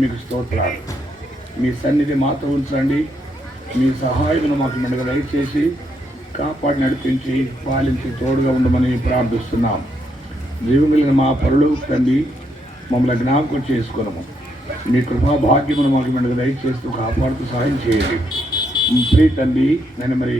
మీకు స్తోత్రాలు. మీ సన్నిధి మాతో ఉంచండి. మీ సహాయమును మాకు మెండుగా దయచేసి కాపాడి నడిపించి పాలించి తోడుగా ఉండమని ప్రార్థిస్తున్నాం. జీవమిలిగిన మా పరులు తండ్రి, మమ్మల్ని జ్ఞాపకం చేసుకున్నాము. మీ కృపా భాగ్యమును మాకు మెండుగా దయచేస్తూ కాపాడుతూ సహాయం చేయండి. ప్రియ తండ్రి, నేను మరి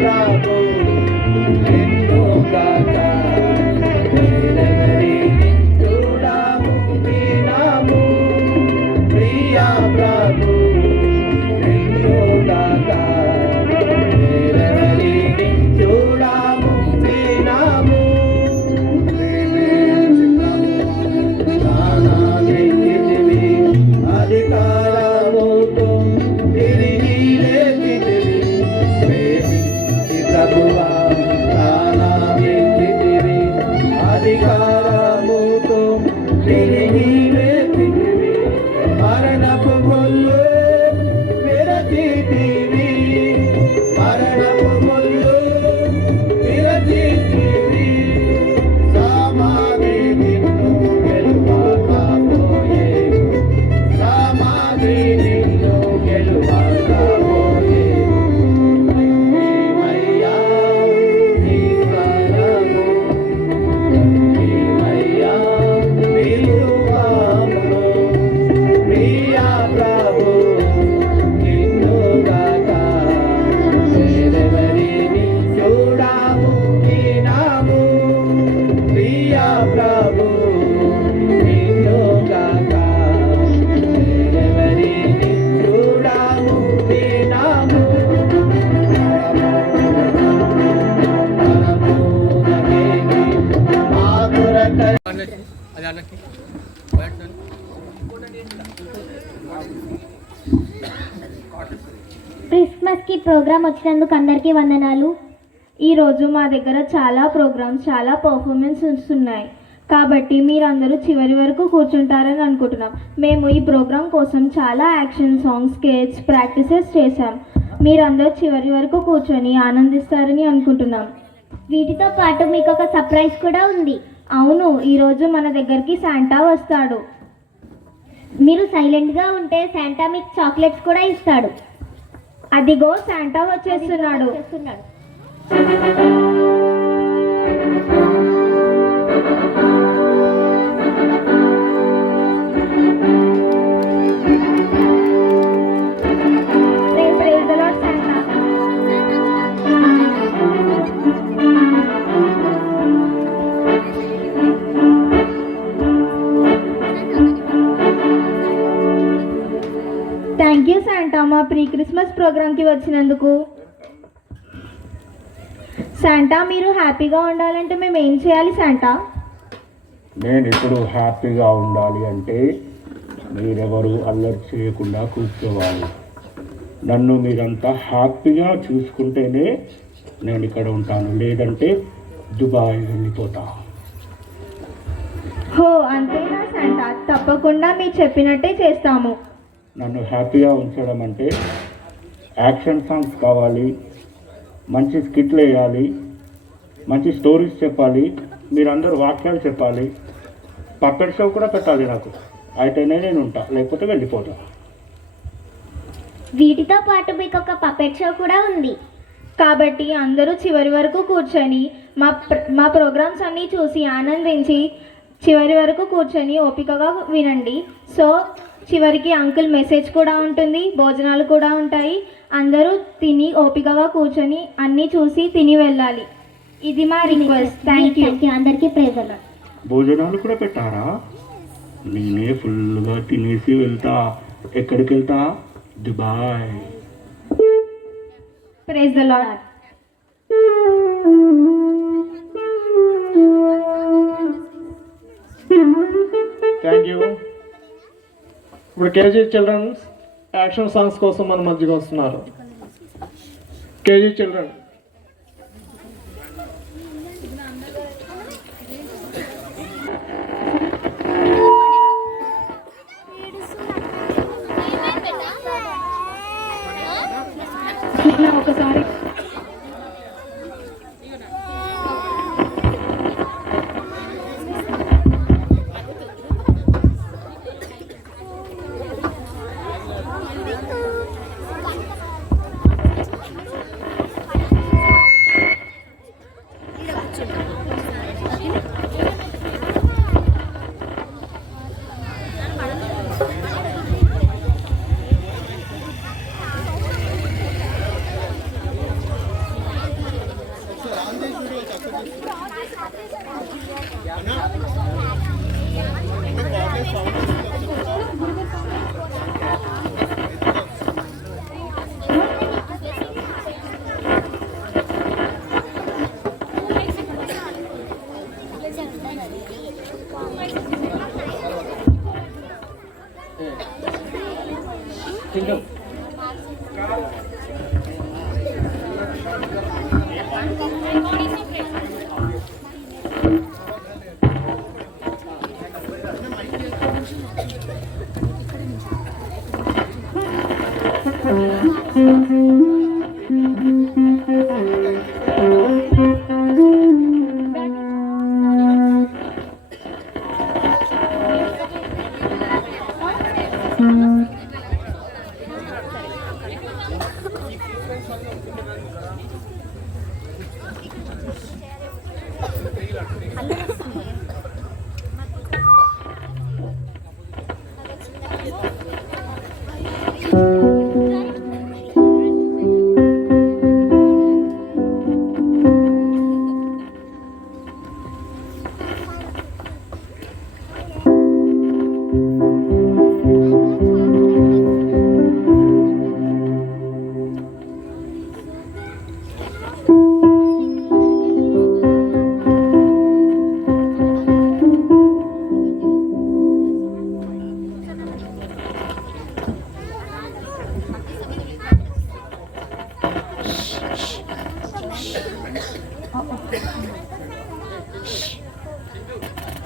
ప్రభు నిన్ను గాక వేరెవరి చూడము వినము ప్రియా ప్రభు నిన్ను గాక వేరెవరి చూడము వినము అధికారముతో తిరిగి లేచితివి ప్రేమించి ప్రభువా ప్రాణమిచ్చితివి అధికారముతో తిరిగి లేచితివి మరణపు ముల్లు విరచితివి మరణపు ముల్లు విరచితివి సమాధి నిన్ను గెలువకపోయే సమాధి నిన్ను గెలువకపోయే నీవయ్యా నీ స్వరము నీవయ్యా విలువము ప్రియా ప్రభు నిన్ను గాక వేరెవరిని చూడము వినము ప్రియా ప్రభు నిన్ను గాక వేరెవరిని చూడము వినము పరమునకేగి మా కొరకై క్రిస్మస్కి ప్రోగ్రామ్ వచ్చినందుకు అందరికీ వందనాలు. ఈరోజు మా దగ్గర చాలా ప్రోగ్రామ్స్ చాలా పర్ఫార్మెన్సెస్ ఉన్నాయి కాబట్టి మీరందరూ చివరి వరకు కూర్చుంటారని అనుకుంటున్నాం. మేము ఈ ప్రోగ్రామ్ కోసం చాలా యాక్షన్ సాంగ్స్ స్కెచ్ ప్రాక్టీసెస్ చేశాం. మీరందరూ చివరి వరకు కూర్చొని ఆనందిస్తారని అనుకుంటున్నాం. వీటితో పాటు మీకు ఒక సర్ప్రైజ్ కూడా ఉంది. అవును, ఈరోజు మన దగ్గరికి శాంటా వస్తాడు. మీరు సైలెంట్గా ఉంటే శాంటా మీకు చాక్లెట్స్ కూడా ఇస్తాడు. అదిగో శాంటా వచ్చేస్తున్నాడు. Praise the Lord, Santa. Thank you Santa మా ప్రీ క్రిస్మస్ ప్రోగ్రామ్కి వచ్చినందుకు. శాంటా మీరు హ్యాపీగా ఉండాలంటే మేము ఏం చేయాలి శాంటా? నేను ఇప్పుడు హ్యాపీగా ఉండాలి అంటే మీరెవరు అల్లరి చేయకుండా కూర్చోవాలి. నన్ను మీరంతా హ్యాపీగా చూసుకుంటేనే నేను ఇక్కడ ఉంటాను, లేదంటే దుబాయ్ వెళ్ళిపోతా. హో అంతేనా శాంటా? తప్పకుండా మీరు చెప్పినట్టే చేస్తాము. నన్ను హ్యాపీగా ఉంచడం అంటే యాక్షన్ సాంగ్స్ కావాలి, మంచి స్కిట్లు వేయాలి, మంచి స్టోరీస్ చెప్పాలి, మీరందరూ వాక్యాలు చెప్పాలి, పప్పెట్ షో కూడా పెట్టాలి. నాకు అయితేనే నేను ఉంటా, లేకపోతే వెళ్ళిపోతా. వీటితో పాటు మీకు ఒక పపెట్ షో కూడా ఉంది కాబట్టి అందరూ చివరి వరకు కూర్చొని మా ప్రోగ్రామ్స్ అన్నీ చూసి ఆనందించి చివరి వరకు కూర్చొని ఓపికగా వినండి. సో చివరికి అంకుల్ మెసేజ్ కూడా ఉంటుంది, భోజనాలు కూడా ఉంటాయి. అందరూ తిని ఓపికగా కూర్చొని అన్నీ చూసి తిని వెళ్ళాలి. ఇది మా రిక్వెస్ట్. Thank you. అందరికీ ప్రైజ్ ది లార్డ్. భోజనాలు కూడా పెట్టారా? నేనే ఫుల్గా తినేసి వెళ్తా. ఎక్కడికి వెళ్తా? Dubai. Praise the lord. Thank you. ఇప్పుడు కేజీ చిల్డ్రన్స్ యాక్షన్ సాంగ్స్ కోసం మన మధ్యకి వస్తున్నారు. KG children. ఒకసారి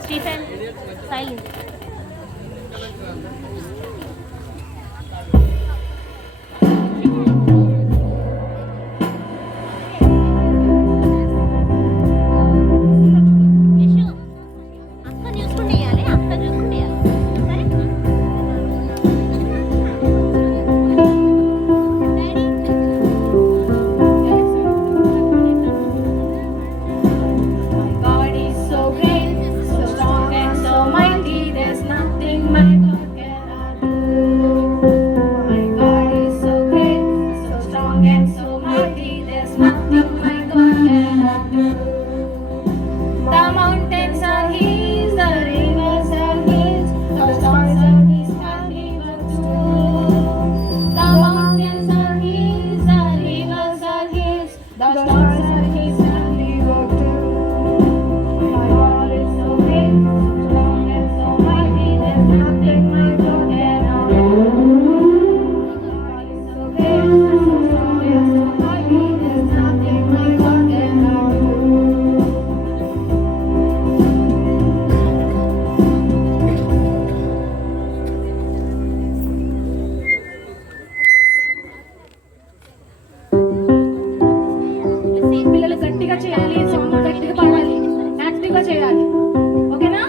Stephen, silence. యశు, అక్క చూసుకుంటే వేయాలి, అక్క చూసుకుంటే వేయాలి. సరే? God is so great, so strong and so mighty. There's nothing my God cannot do. My God is so great, so strong and so mighty. There's nothing my God cannot do. The mountains are His, the rivers are His, the stars are His handiwork too. The mountains are His, the rivers are His, the stars are His handiwork too. My God is so great, so strong and so mighty. There's nothing my God cannot do. God is so great, so strong and so mighty. There's nothing my God cannot do. పిల్లలు గట్టిగా చేయాలి, song గట్టిగా పాడాలి, active గా చేయాలి. ఓకేనా?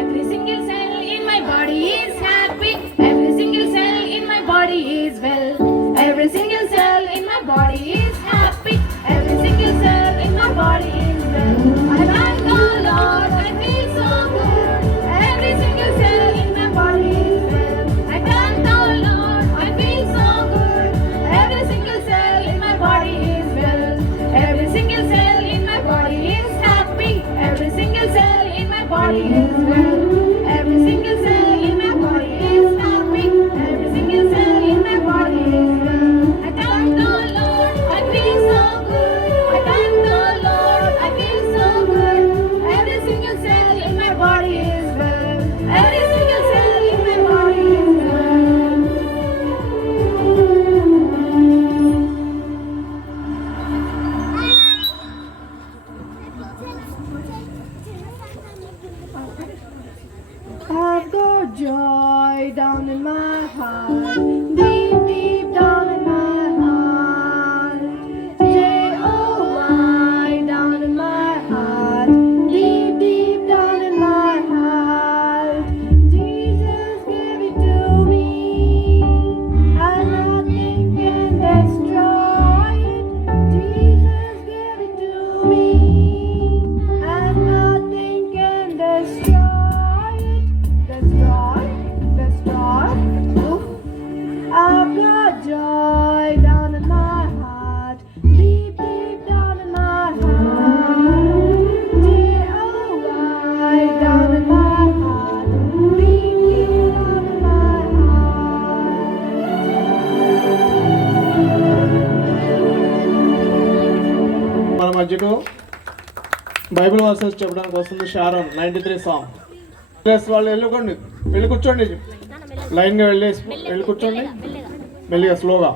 Every single cell in my body is happy. Every single cell in my body is well. Every single cell in my body is happy. Every single cell in my body is well. I thank the Lord, I feel so good. Every single cell in my body is well. I thank the Lord, I feel so good. Every single cell in my body is well. Every single cell in my body is happy. Every single cell in my body is well. Every single cell in my body is happy. Every single cell in my body is well. I thank the Lord, I feel so good. I thank the Lord, I feel so good. Every single cell in my body is well. Every single cell in my body is well. I've got joy down in my heart, deep, deep down in my heart. J-O-Y down in my heart, deep, deep down in my heart. Jesus gave it to me, and nothing can destroy it. Jesus gave it to me, and nothing can destroy it. Destroy, destroy, oof. మధ్యకు Bible versus చెప్పడానికి వస్తుంది Sharon 93 song. Plus వాళ్ళు వెళ్ళి కూర్చోండి, లైన్గా వెళ్ళి కూర్చోండి, మెల్లిగా స్లోగా.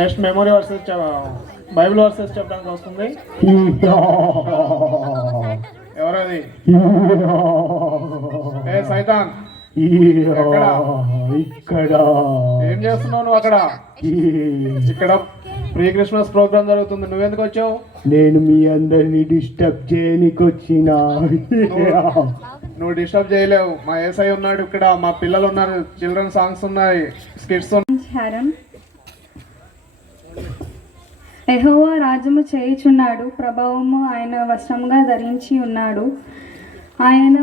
Next memory versus Bible versus చెప్పడానికి వస్తుంది. ఎవరది? ఏ సైతాన్, ఇక్కడ ఏం చేస్తున్నావు నువ్వు అక్కడ? ఇక్కడ ప్రీ క్రిస్మస్ ప్రోగ్రామ్ జరుగుతుంది, నువ్వెందుకు వచ్చావు? నేను మీ అందరిని డిస్టర్బ్ చేయనికి వచ్చిన. నువ్వు డిస్టర్బ్ చేయలేవు, మా ఏసై ఉన్నాడు ఇక్కడ, మా పిల్లలు ఉన్నారు, చిల్డ్రన్ సాంగ్స్ ఉన్నాయి, స్కిట్స్ హారం. యెహోవా రాజ్యము చేయుచున్నాడు, ప్రభావము ఆయన వస్త్రముగా ధరించి ఉన్నాడు. ఆయన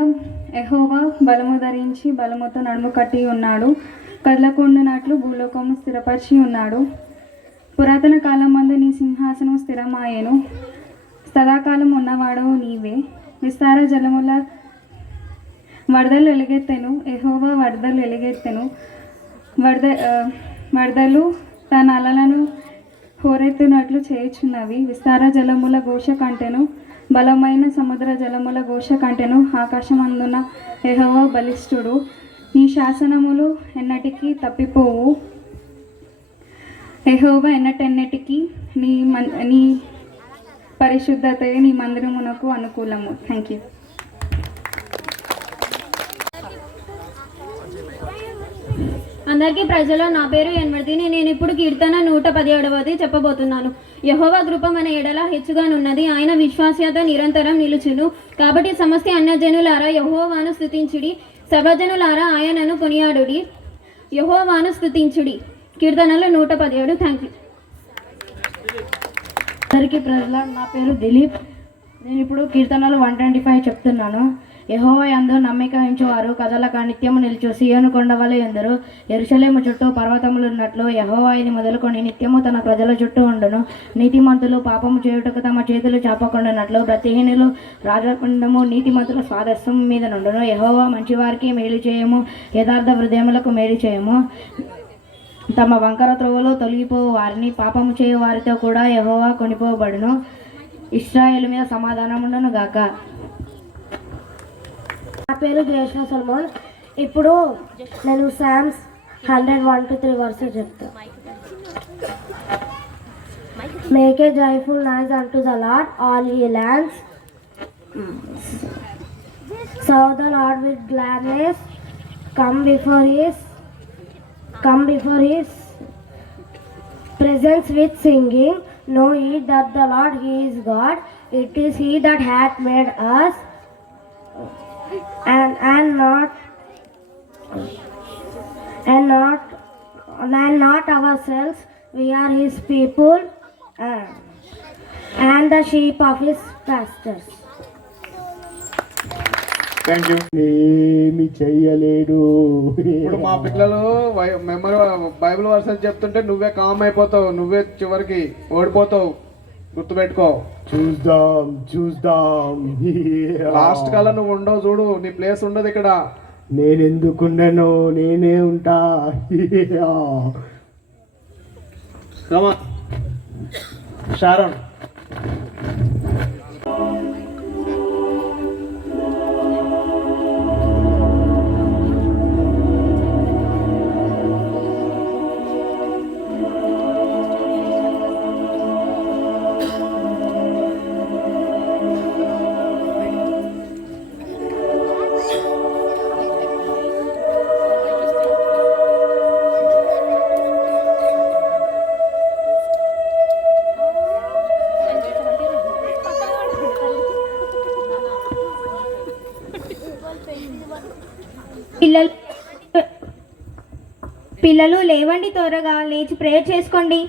యెహోవా బలము ధరించి బలముతో నడుము కట్టి ఉన్నాడు. కదలకుండునట్లు భూలోకము స్థిరపరిచి ఉన్నాడు. పురాతన కాలం మందు నీ సింహాసనం స్థిరమాయెను, సదాకాలం ఉన్నవాడవు నీవే. విస్తార జలముల వరదలు ఎలుగెత్తెను, యెహోవా వరదలు ఎలుగెత్తెను. వరదలు తన అలలను హోరెత్తునట్లు చేయుచున్నవి. విస్తార జలముల ఘోష కంటెను, బలమైన సముద్ర జలముల ఘోష కంటెను. ఆకాశమందున యెహోవా బలిష్ఠుడు, నీ శాసనములు ఎన్నటికీ తప్పిపోవు. యెహోవా ఎన్నటెన్నటికీ నీ పరిశుద్ధతే నీ మందిరమునకు అనుకూలము. Thank you. అందరికీ ప్రజలు, నా పేరు ఎన్వర్తిని. నేను ఇప్పుడు కీర్తన 117వ చెప్పబోతున్నాను. యెహోవా కృప మన ఎడల హెచ్చుగానున్నది, ఆయన విశ్వాస్యత నిరంతరం నిలుచును. కాబట్టి సమస్త అన్యజనులారా యెహోవాను స్తుతించుడి, సర్వజనులారా ఆయనను కొనియాడుడి. యెహోవాను స్తుతించుడి. కీర్తనలు 117. Thank you. అందరికీ ప్రజల, నా పేరు దిలీప్. నేను ఇప్పుడు కీర్తనలు 125 చెప్తున్నాను. యెహోవా యందు నమ్మిక ఉంచువారు కదలక నిత్యము నిలుచు సీయోను కొండ వలె ఎందరు. యెరూషలేము చుట్టూ పర్వతములు ఉన్నట్లు యెహోవా ఇది మొదలుకొని నిత్యము తన ప్రజల చుట్టూ ఉండును. నీతిమంతులు పాపము చేయుటకు తమ చేతులు చాపకుండానట్లు భక్తిహీనులు రాజకుండము నీతిమంతుల స్వాదస్వం మీద నుండును. యెహోవా మంచివారికి మేలు చేయము, యథార్థ హృదయములకు మేలు చేయము. తమ వంకర త్రోవలు తొలగిపోవు వారిని పాపము చేయు వారితో కూడా యెహోవా కొనిపోబడును. ఇశ్రాయేలు మీద సమాధానముండును గాక. నా పేరు జయేష్ణ సల్మాన్. ఇప్పుడు నేను సామ్స్ 100:1-3 వర్సెస్ చెప్తా. Make a joyful noise unto the Lord, all ye lands. Serve the Lord with gladness. Come before his presence with singing. Know ye that the Lord he is God. It is he that hath made us, and not ourselves. We are his people, and the sheep of his pastures. Thank you. ఏమి చెయ్యలేడు. ఇప్పుడు మా పిల్లలు memory Bible versus చెప్తుంటే నువ్వే com అయిపోతావు, నువ్వే చివరికి ఓడిపోతావు, గుర్తుపెట్టుకో. చూద్దాం. లాస్ట్ కల్లా నువ్వు ఉండవు, చూడు, నీ ప్లేస్ ఉండదు ఇక్కడ. నేనెందుకున్నాను, నేనే ఉంటా. షారోన్. పిల్లలు లేవండి, త్వరగా లేచి ప్రేయర్ చేసుకోండి.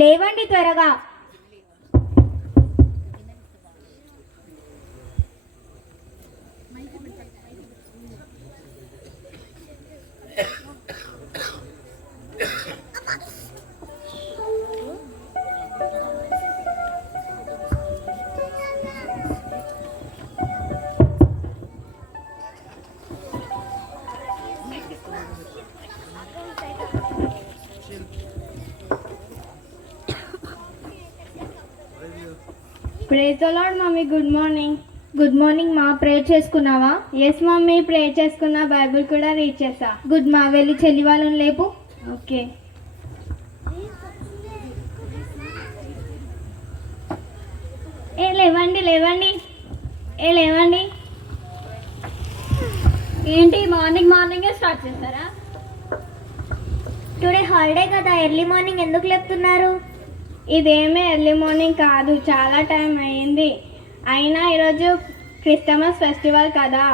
లేవండి త్వరగా. Praise the lord mummy. Good morning. Good morning మా. ప్రేయర్ చేసుకున్నావా? ఎస్ మమ్మీ, ప్రేయర్ చేసుకున్నా. బైబిల్ కూడా రీడ్ చేసా. గుడ్ మా. వెళ్ళి చెల్లి వాళ్ళని లేపు. ఓకే. లేవండి లేవండి, లేవండి. ఏంటి మార్నింగే స్టార్ట్ చేస్తారా? టుడే హాలిడే కదా, ఎర్లీ మార్నింగ్ ఎందుకు లేపుతున్నారు? ఇదేమీ ఎర్లీ మార్నింగ్ కాదు, చాలా టైం అయింది. అయినా ఈరోజు క్రిస్టమస్ ఫెస్టివల్ కదా,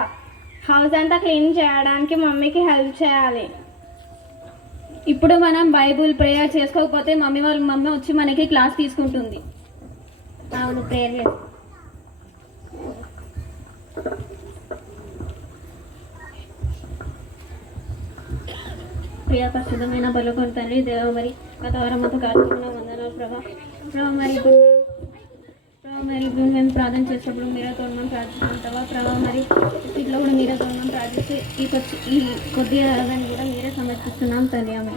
హౌస్ అంతా క్లీన్ చేయడానికి మమ్మీకి హెల్ప్ చేయాలి. ఇప్పుడు మనం బైబుల్ ప్రేయర్ చేసుకోకపోతే మమ్మీ వచ్చి మనకి క్లాస్ తీసుకుంటుంది. అవును, ప్రేయర్ చేస్తాం. ప్రియ పరిశుద్ధమైన బలుకొని తండ్రి దేవ, మరి గత వారం మాతో కాచుకున్న వందనాలు ప్రభా. మరి ఇప్పుడు మేము ప్రార్థన చేసేటప్పుడు మీరే తోడమని ప్రార్థిస్తుంటావా ప్రభా. మరి ఇంట్లో కూడా మీరే తోడమని ప్రార్థిస్తే ఈ కొద్ది ఆరాధన కూడా మీరే సమర్పిస్తున్నాం తండ్రి. ఆమె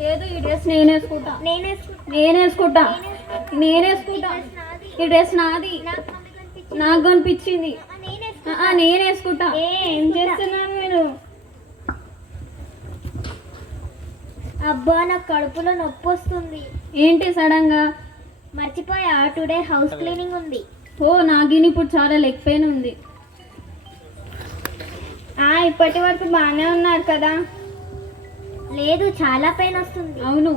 లేదు, ఈ డ్రెస్ నేనేసుకుంటా. ఈ డ్రెస్ నాది, నాకు కనిపించింది. నేనేసుకుంటా. ఏం చేస్తున్నారు మీరు? అబ్బా, నాకు కడుపులో నొప్పి వస్తుంది. ఏంటి సడన్ గా? మర్చిపోయా, టుడే హౌస్ క్లీనింగ్ ఉంది. ఓ, నాగిని ఇప్పుడు చాలా లెగ్ పెయిన్ ఉంది. ఇప్పటి వరకు బాగానే ఉన్నారు కదా? లేదు, చాలా పెయిన్ వస్తుంది. అవును.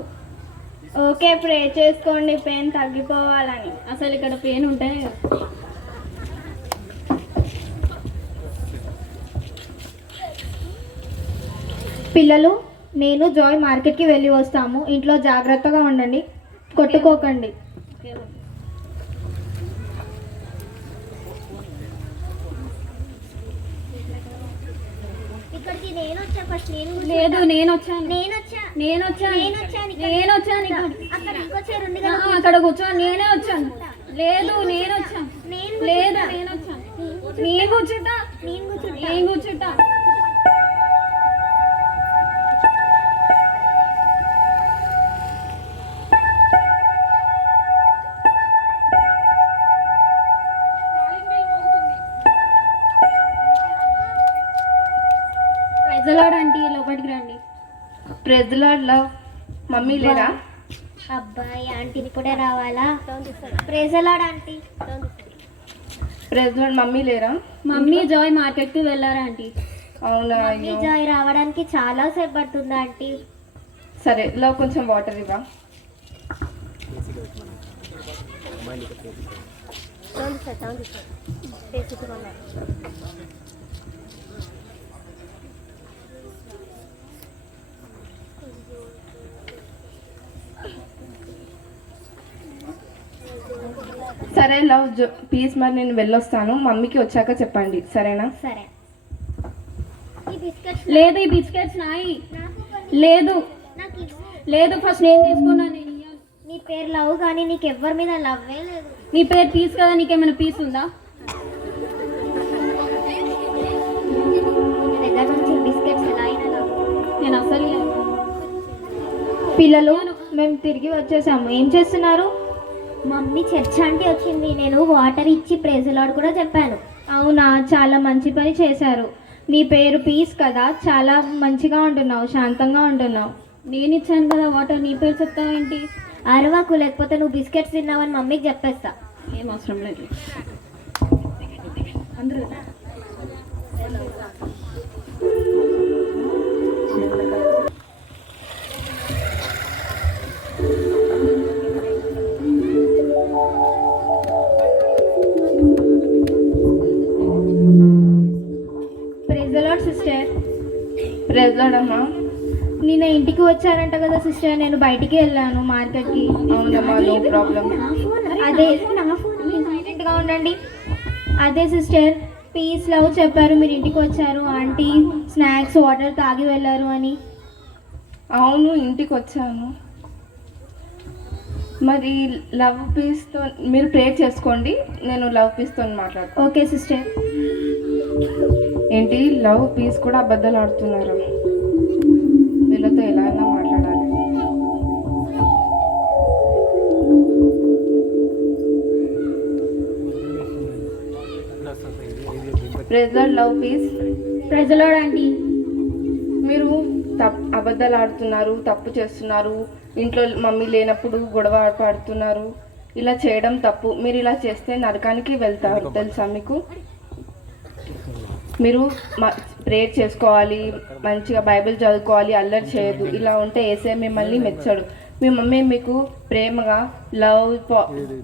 ఓకే, ప్రే చేసుకోండి పెయిన్ తగ్గిపోవాలని. అసలు ఇక్కడ పెయిన్ ఉంటే పిల్లలు, నేను జాయ్ మార్కెట్కి వెళ్ళి వస్తాము. ఇంట్లో జాగ్రత్తగా ఉండండి, కొట్టుకోకండి. ఇక్కడికి నేను వచ్చా ఫస్ట్. లేదు, నేను వచ్చాను. అక్కడ కూర్చో. నేనే వచ్చాను. లేదు, నేను వచ్చాను. లేదు, నేను వచ్చాను. నేను కూర్చుంటా. ఆంటీ లోపలికి రండి. Praise the lord love. Mummy లేరా? అబ్బాయి, ఆంటీని కూడా రావాలా? Praise the lord aunty. Praise the lord. Mummy లేరా? మమ్మీ జాయ్ మార్కెట్కి వెళ్ళారా ఆంటీ? అవునా? మమ్మీ జాయ్ రావడానికి చాలా సేపు పడుతుందా ఆంటీ? సరే లవ్, కొంచెం వాటర్ ఇవ్వ. సరే లవ్, ప్లీజ్ మరి నేను వెళ్ళొస్తాను. మమ్మీకి వచ్చాక చెప్పండి, సరేనా? సరే. లేదు, ఈ బిస్కెట్స్ నాయి. లేదు, ఫస్ట్ నేను తీసుకున్నాను. నీ పేరు లవ్ కానీ నీకు ఎవ్వరి మీద లవ్వే లేదు. నీ పేరు పీస్ కదా, నీకేమైనా పీస్ ఉందా? దగ్గర నుంచి బిస్కెట్స్ ఎలా అయినా నేను అసలు. పిల్లలు, మేము తిరిగి వచ్చేసాము. ఏం చేస్తున్నారు? మమ్మీ చర్చ్ ఆంటీ వచ్చింది. నేను వాటర్ ఇచ్చి ప్రైజ్ ది లార్డ్ కూడా చెప్పాను. అవునా, చాలా మంచి పని చేశారు. నీ పేరు పీస్ కదా, చాలా మంచిగా ఉంటున్నావు, శాంతంగా ఉంటున్నావు. నేను ఇచ్చాను కదా వాటర్, నీ పేరు చెప్తావేంటి? అరవకు, లేకపోతే నువ్వు బిస్కెట్స్ తిన్నావని మమ్మీకి చెప్పేస్తా. ఏం అవసరం లేదు. అందరూ praise the lord sister. Praise the lord అమ్మా. నిన్న ఇంటికి వచ్చారంట కదా సిస్టర్? నేను బయటికి వెళ్ళాను మార్కెట్కి. అవునమ్మా, నో ప్రాబ్లం. అదే, సైలెంట్గా ఉండండి. అదే సిస్టర్, పీస్ లవ్ చెప్పారు మీరు ఇంటికి వచ్చారు. ఆంటీ స్నాక్స్ వాటర్ తాగి వెళ్ళారు అని. అవును, ఇంటికి వచ్చాను. మరి లవ్ పీస్తో మీరు ప్రేయర్ చేసుకోండి, నేను లవ్ పీస్తో మాట్లాడతాను. Okay sister. ఏంటి, లవ్ పీస్ కూడా అబద్ధాలు ఆడుతున్నారు? వీళ్ళతో ఎలా అయినా మాట్లాడాలి. Praise lord, love, peace. ప్రజలోడ్ ఆంటీ. మీరు అబద్ధాలు ఆడుతున్నారు, తప్పు చేస్తున్నారు, ఇంట్లో మమ్మీ లేనప్పుడు గొడవ ఆడుతున్నారు. ఇలా చేయడం తప్పు. మీరు ఇలా చేస్తే నరకానికి వెళ్తారు, తెలుసా మీకు? మీరు ప్రేయర్ చేసుకోవాలి, మంచిగా బైబిల్ చదువుకోవాలి, అల్లరి చేయదు. ఇలా ఉంటే యేసయ్య మిమ్మల్ని మెచ్చడు. మీ మమ్మీ మీకు ప్రేమగా లవ్,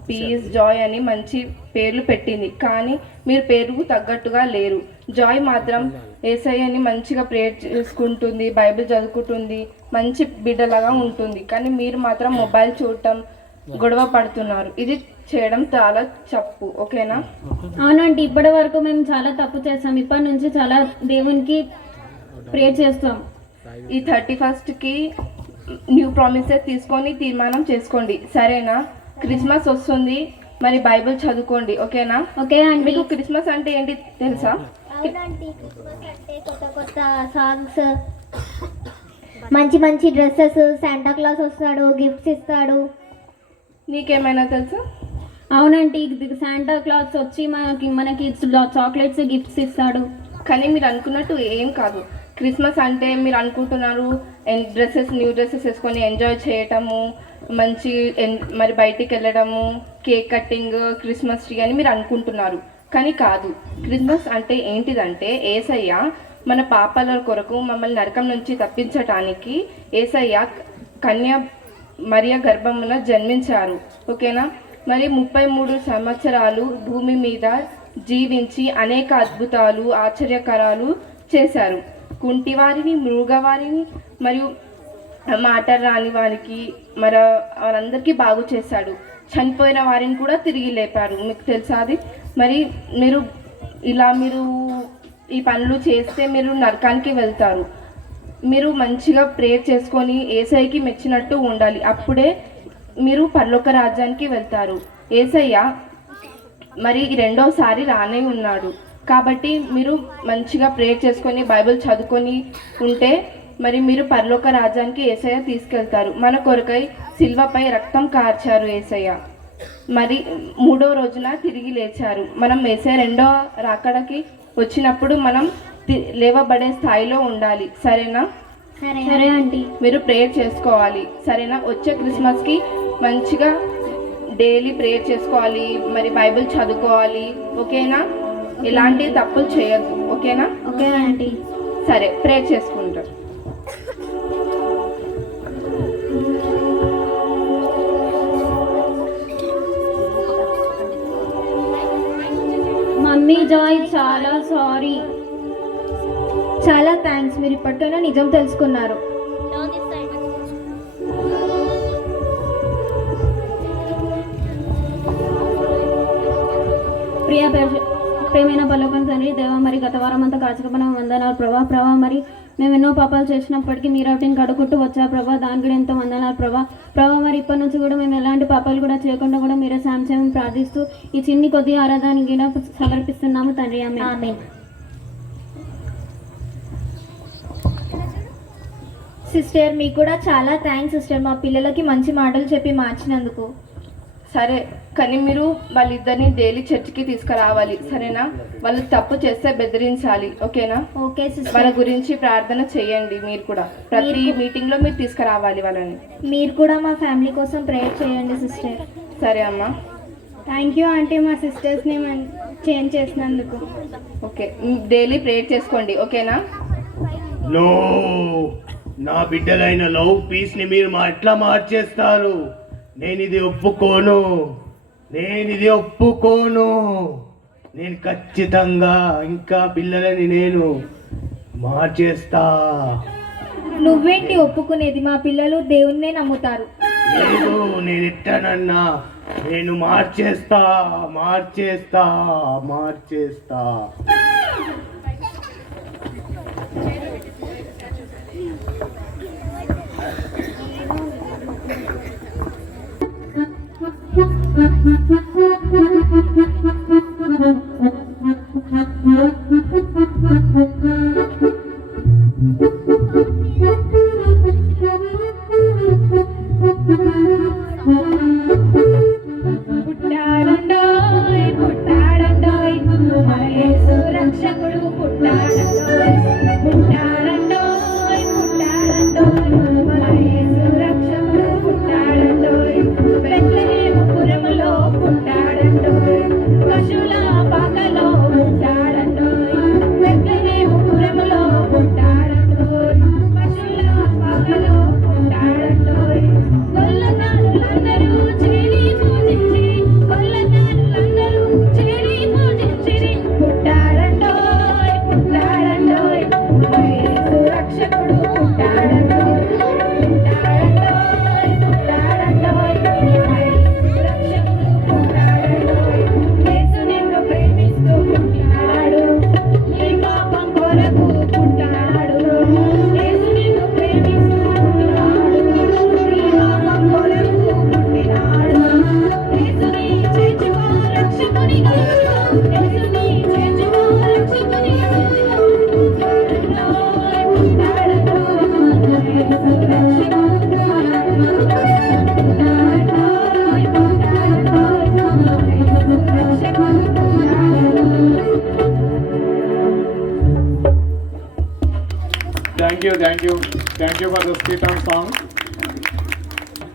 పీస్, జాయ్ అని మంచి పేర్లు పెట్టింది, కానీ మీరు పేరుకు తగ్గట్టుగా లేరు. జాయ్ మాత్రం యేసయ్యని మంచిగా ప్రేయర్ చేసుకుంటుంది, బైబిల్ చదువుకుంటుంది, మంచి బిడ్డలాగా ఉంటుంది. కానీ మీరు మాత్రం మొబైల్ చూడటం, గొడవ పడుతున్నారు. ఇది చేయడం చాలా తప్పు, ఓకేనా? అవునండి, ఇప్పటి వరకు మేము చాలా తప్పు చేస్తాం. ఇప్పటి నుంచి చాలా దేవునికి ప్రే చేస్తాం. ఈ 31st న్యూ ప్రామిసెస్ తీసుకొని తీర్మానం చేసుకోండి, సరేనా? క్రిస్మస్ వస్తుంది, మరి బైబిల్ చదువుకోండి, ఓకేనా? ఓకే అండి. మీకు క్రిస్మస్ అంటే ఏంటి తెలుసా? అవునండి, క్రిస్మస్ అంటే కొత్త కొత్త సాంగ్స్, మంచి మంచి డ్రెస్సెస్, శాంటా క్లాస్ వస్తాడు, గిఫ్ట్స్ ఇస్తాడు. నీకేమైనా తెలుసా? అవునండి, శాంటా క్లాస్ వచ్చి మనకి చాక్లెట్స్, గిఫ్ట్స్ ఇస్తాడు. కానీ మీరు అనుకున్నట్టు ఏం కాదు. క్రిస్మస్ అంటే మీరు అనుకుంటున్నారు న్యూ డ్రెస్సెస్ వేసుకొని ఎంజాయ్ చేయటము, మరి బయటికి వెళ్ళడము, కేక్ కట్టింగ్, క్రిస్మస్ ట్రీ అని మీరు అనుకుంటున్నారు. కానీ కాదు. క్రిస్మస్ అంటే ఏంటిదంటే యేసయ్య మన పాపాల కొరకు మమ్మల్ని నరకం నుంచి తప్పించటానికి యేసయ్య కన్య మరియ గర్భమున జన్మించారు, ఓకేనా? మరి 33 సంవత్సరాలు భూమి మీద జీవించి అనేక అద్భుతాలు, ఆశ్చర్యకరాలు చేశారు. కుంటివారిని, మృగవారిని, మరియు మాట రాని వారికి వారందరికీ బాగు చేశాడు. చనిపోయిన వారిని కూడా తిరిగి లేపారు, మీకు తెలుసా అది? మరి మీరు ఈ పనులు చేస్తే మీరు నరకానికి వెళ్తారు. మీరు మంచిగా ప్రేయర్ చేసుకొని యేసయ్యకి మెచ్చినట్టు ఉండాలి, అప్పుడే మీరు పరలోక రాజ్యానికి వెళ్తారు. యేసయ్య మరి రెండోసారి రానే ఉన్నాడు, కాబట్టి మీరు మంచిగా ప్రేయర్ చేసుకొని బైబిల్ చదువుకొని ఉంటే మరి మీరు పరలోక రాజ్యానికి యేసయ్య తీసుకెళ్తారు. మన కొరకై సిల్వపై రక్తం కార్చారు యేసయ్య, మరి 3వ రోజున తిరిగి లేచారు. మనం యేసయ్య రెండో రాకడకి వచ్చినప్పుడు మనం లేవబడే స్థాయిలో ఉండాలి, సరేనా? సరే ఆంటీ. మీరు ప్రేయర్ చేసుకోవాలి, సరేనా? వచ్చే క్రిస్మస్కి మంచిగా డైలీ ప్రేయర్ చేసుకోవాలి, మరి బైబిల్ చదువుకోవాలి, ఓకేనా? ఎలాంటి తప్పులు చేయొద్దు, ఓకేనా? Okay aunty. సరే, ప్రేయర్ చేసుకుంటారు. మమ్మీ, జాయ్, చాలా సారీ. చాలా థ్యాంక్స్, మీరు ఇప్పటికైనా నిజం తెలుసుకున్నారు. ప్రేమైన పరలోకం తండ్రి దేవా, మరి గత వారం అంతా కాచకపోయిన వందనాలు ప్రభా. మరి మేము ఎన్నో పాపాలు చేసినప్పటికీ మీరు వాటిని కడుక్కుంటూ వచ్చారు ప్రభా, దానికి కూడా ఎంతో వందనాలు ప్రభా. మరి ఇప్పటి నుంచి కూడా మేము ఎలాంటి పాపాలు కూడా చేయకుండా కూడా మీరే సాంక్షేమం ప్రార్థిస్తూ ఈ చిన్ని కొద్ది ఆరాధనకి కూడా సమర్పిస్తున్నాము తండ్రి. ఆమేన్. సిస్టర్, మీకు కూడా చాలా థ్యాంక్స్ సిస్టర్, మా పిల్లలకి మంచి మాటలు చెప్పి మార్చినందుకు. సరే, కానీ మీరు వాళ్ళిద్దరిని డైలీ చర్చికి తీసుకురావాలి, సరేనా? వాళ్ళు తప్పు చేస్తే బెదిరించాలి, ఓకేనా? Okay sister. వాళ్ళ గురించి ప్రార్థన చేయండి. మీరు కూడా ప్రతి మీటింగ్లో మీరు తీసుకురావాలి వాళ్ళని. మీరు కూడా మా ఫ్యామిలీ కోసం ప్రేయర్ చేయండి సిస్టర్. సరే అమ్మా. థ్యాంక్ యూ ఆంటీ, మా సిస్టర్స్ని చేంజ్ చేసినందుకు. ఓకే, డైలీ ప్రేయర్ చేసుకోండి, ఓకేనా? నో, నా బిడ్డలైన లవ్ పీస్ని మీరు ఎట్లా మార్చేస్తారు? నేను ఇది ఒప్పుకోను. నేను ఖచ్చితంగా ఇంకా పిల్లలని నేను మార్చేస్తా. నువ్వేంటి ఒప్పుకునేది? మా పిల్లలు దేవుణ్ణే నమ్ముతారు. లేదు, నేను ఎట్టనన్నా నేను మార్చేస్తా. పుట్టాడండోయ్ మన యేసు రక్షకుడు. You for the sweet and song.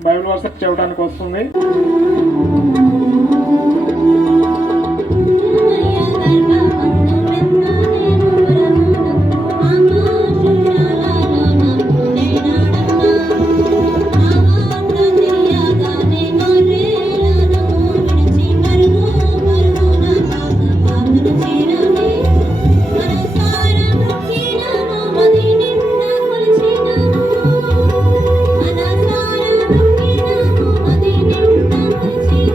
Bible versus చెప్పడానికి వస్తుంది. Thank you.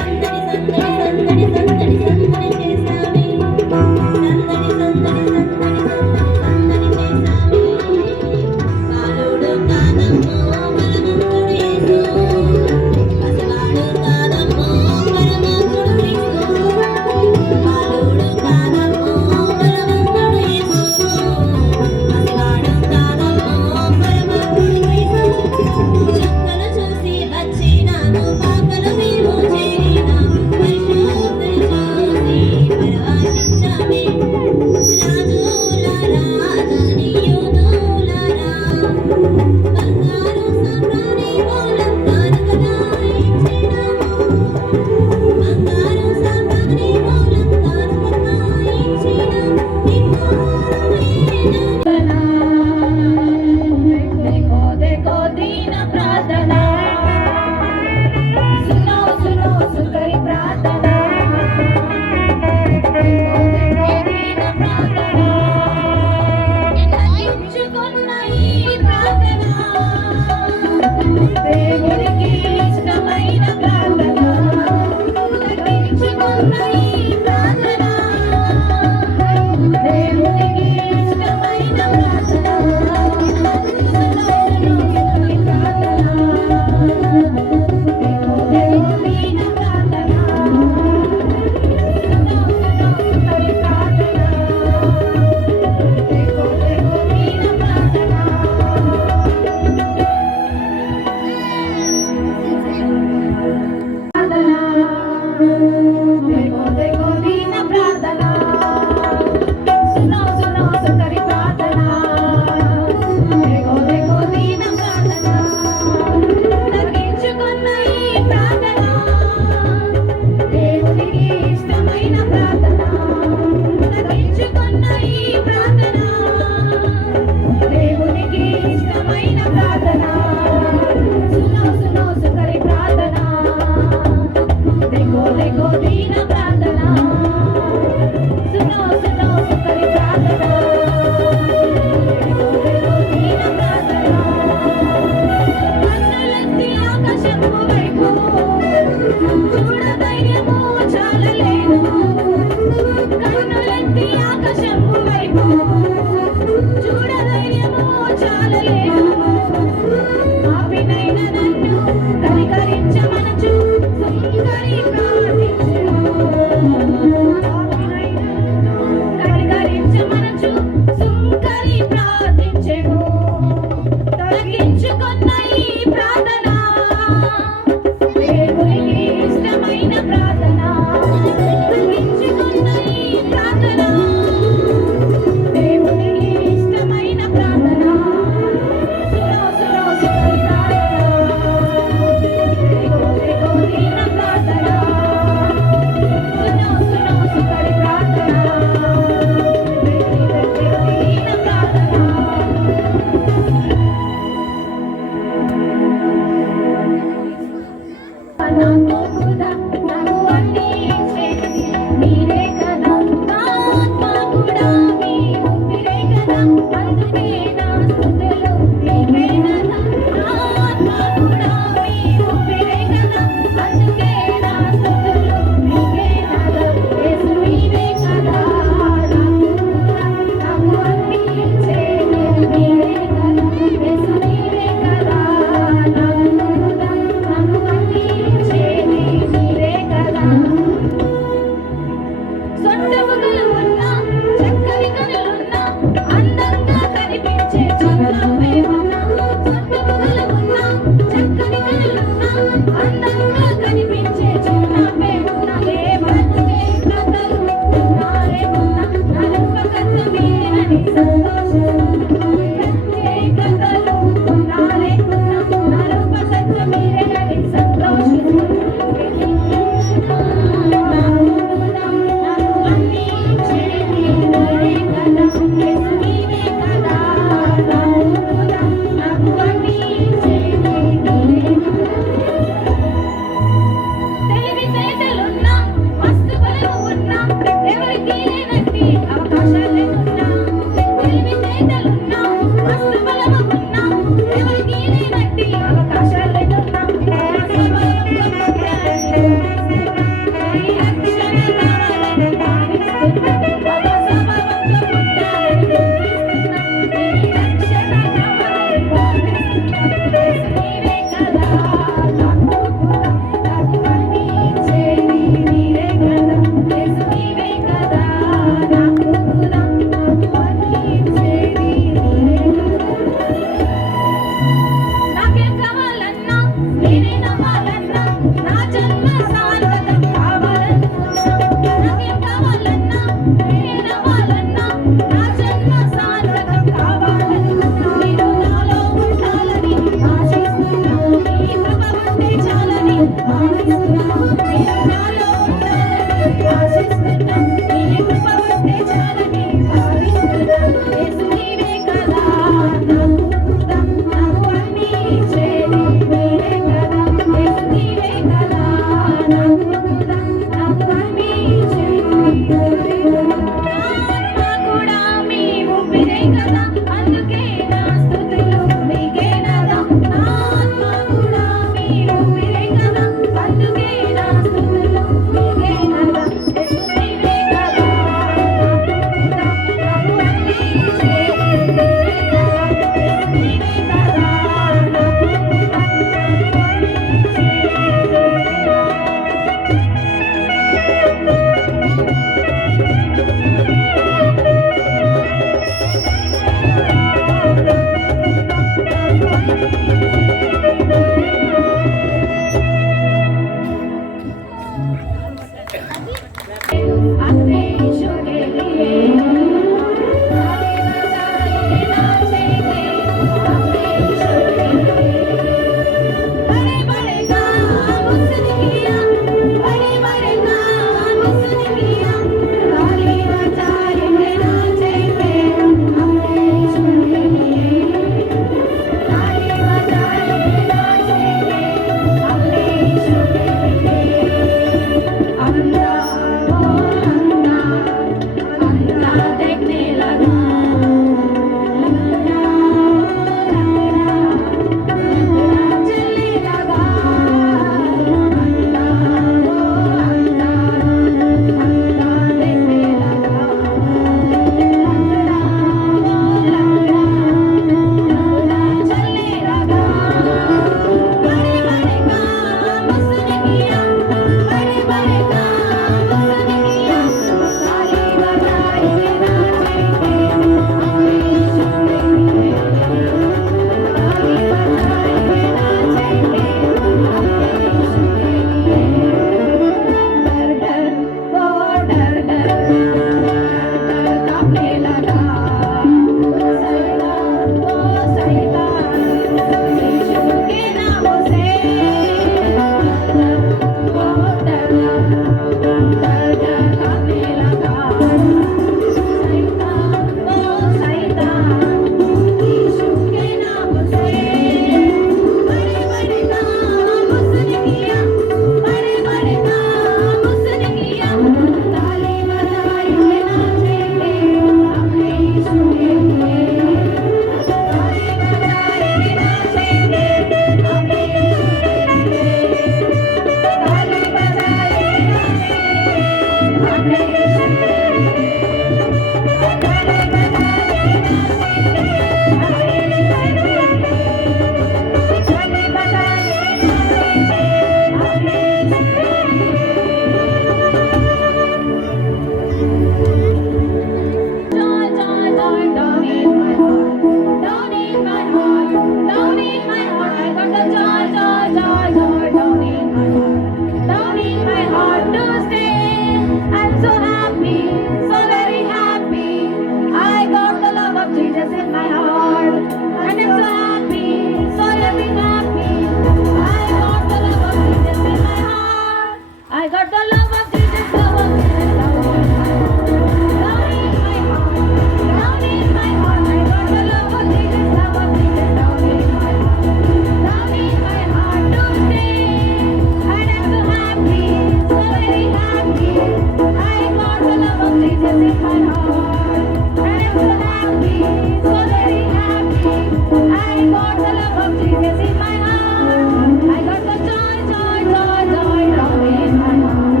got the love of Jesus in my heart. I got the joy, joy, joy, joy down in my heart.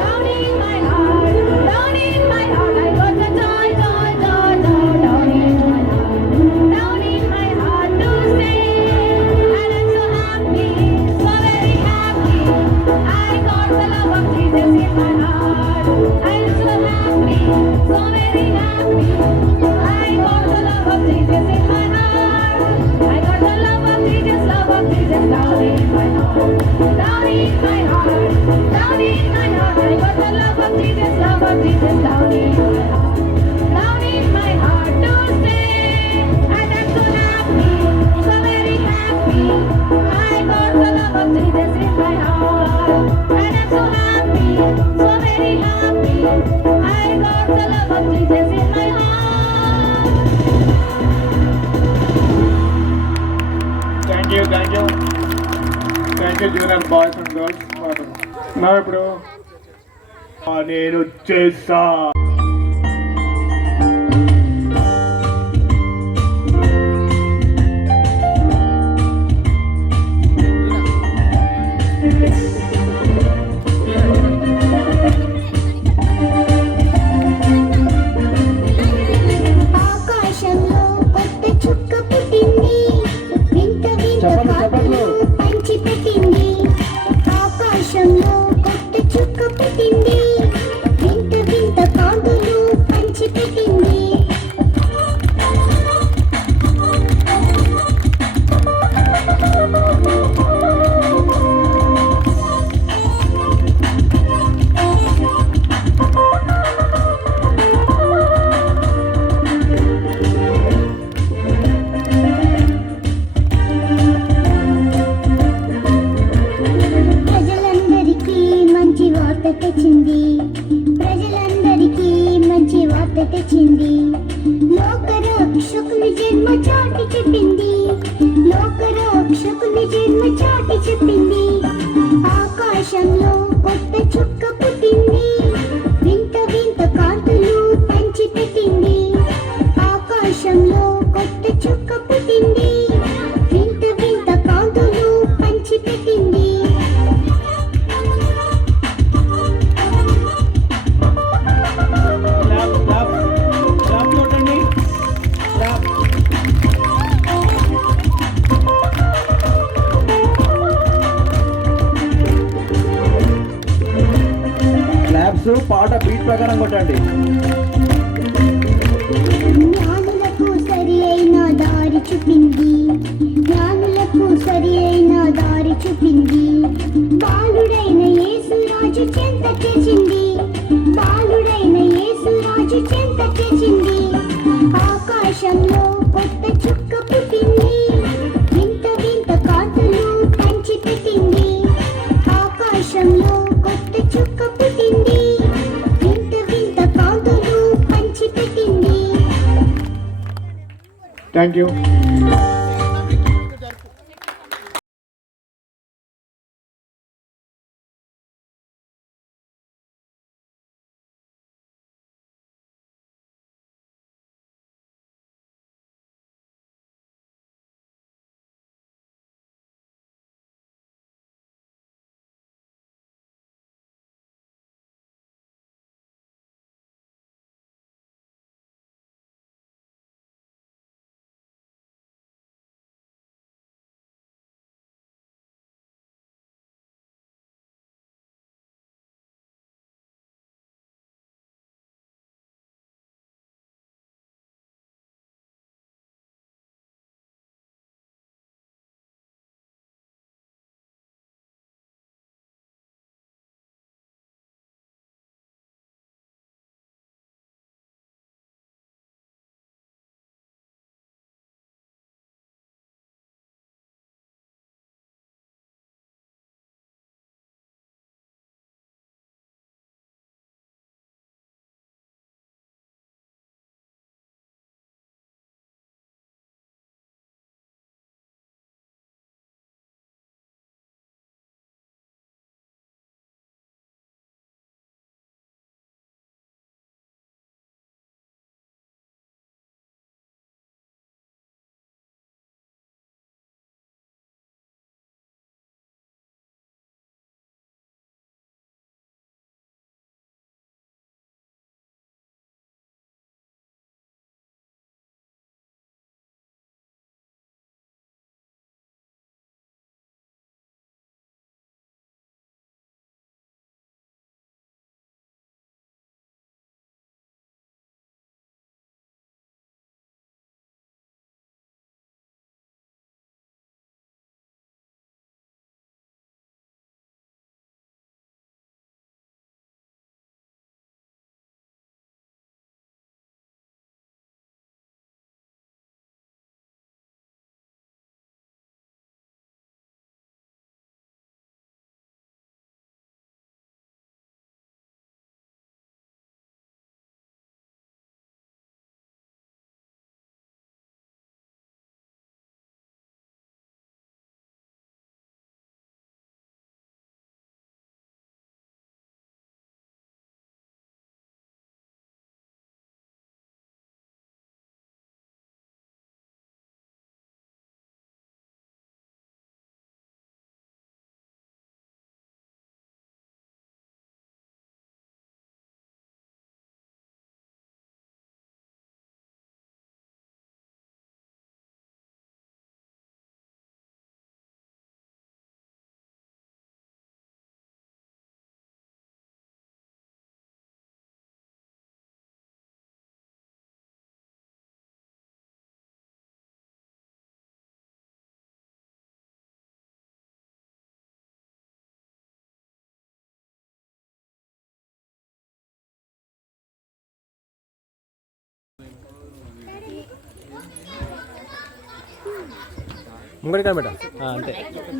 Down in my heart, down in my heart. I got the joy, joy, joy, joy down in my heart. Down in my heart to stay. And I'm so happy, so very happy. I got the love of Jesus in my heart. I'm so happy, so very happy. I got the love of Jesus in my heart. I got the love of Jesus down in my heart. Down in my heart, down in my heart. I got the love of Jesus down in my heart. Down in my heart to stay. And I'm so happy, so very happy. I got the love of Jesus in my heart. And I'm so happy, so very happy. I got the love of Jesus in my heart. Thank you junior boys and girls. నా ఇప్పుడు నేను వచ్చేసా. ఆకాశంలో కొత్త చుక్క పుట్టింది, వింత వింత కాకులు పంచి పెట్టింది. ఆకాశంలో కొత్త చుక్క పుట్టింది, వింత వింత కాకులు పంచి పెట్టింది. ప్రజలందరికీ మంచి వార్త తెచ్చింది, ప్రజలందరికీ మంచి వార్త తెచ్చింది. లోకరక్షకుని జన్మ చాటి చెప్పింది, లోకరక్షకుని జన్మ చాటి చెప్పింది. ఆకాశంలో కొత్త చుక్క పుట్టింది, వింత వింత కాంతులు పంచి పెట్టింది. ఆకాశంలో కొత్త చుక్క పుట్టింది, వింత వింత కాంతులు పంచి పెట్టింది. క్లాప్ కొట్టండి. క్లాప్స్ పాట బీట్ ప్రకారం కొట్టండి. జ్ఞానులకు సరి అయిన దారి చూపింది, జ్ఞానులకు సరి అయిన దారి చూపింది. బాలుడైన యేసురాజు చెంత చేసింది, బాలుడైన యేసురాజు చెంత చేసింది. ఆకాశంలో కొత్త చుక్క పుట్టింది, వింత వింత కాంతులు పంచి పెట్టింది. ఆకాశంలో కొత్త చుక్క పుట్టింది, వింత వింత కాంతులు పంచి పెట్టింది. Thank you.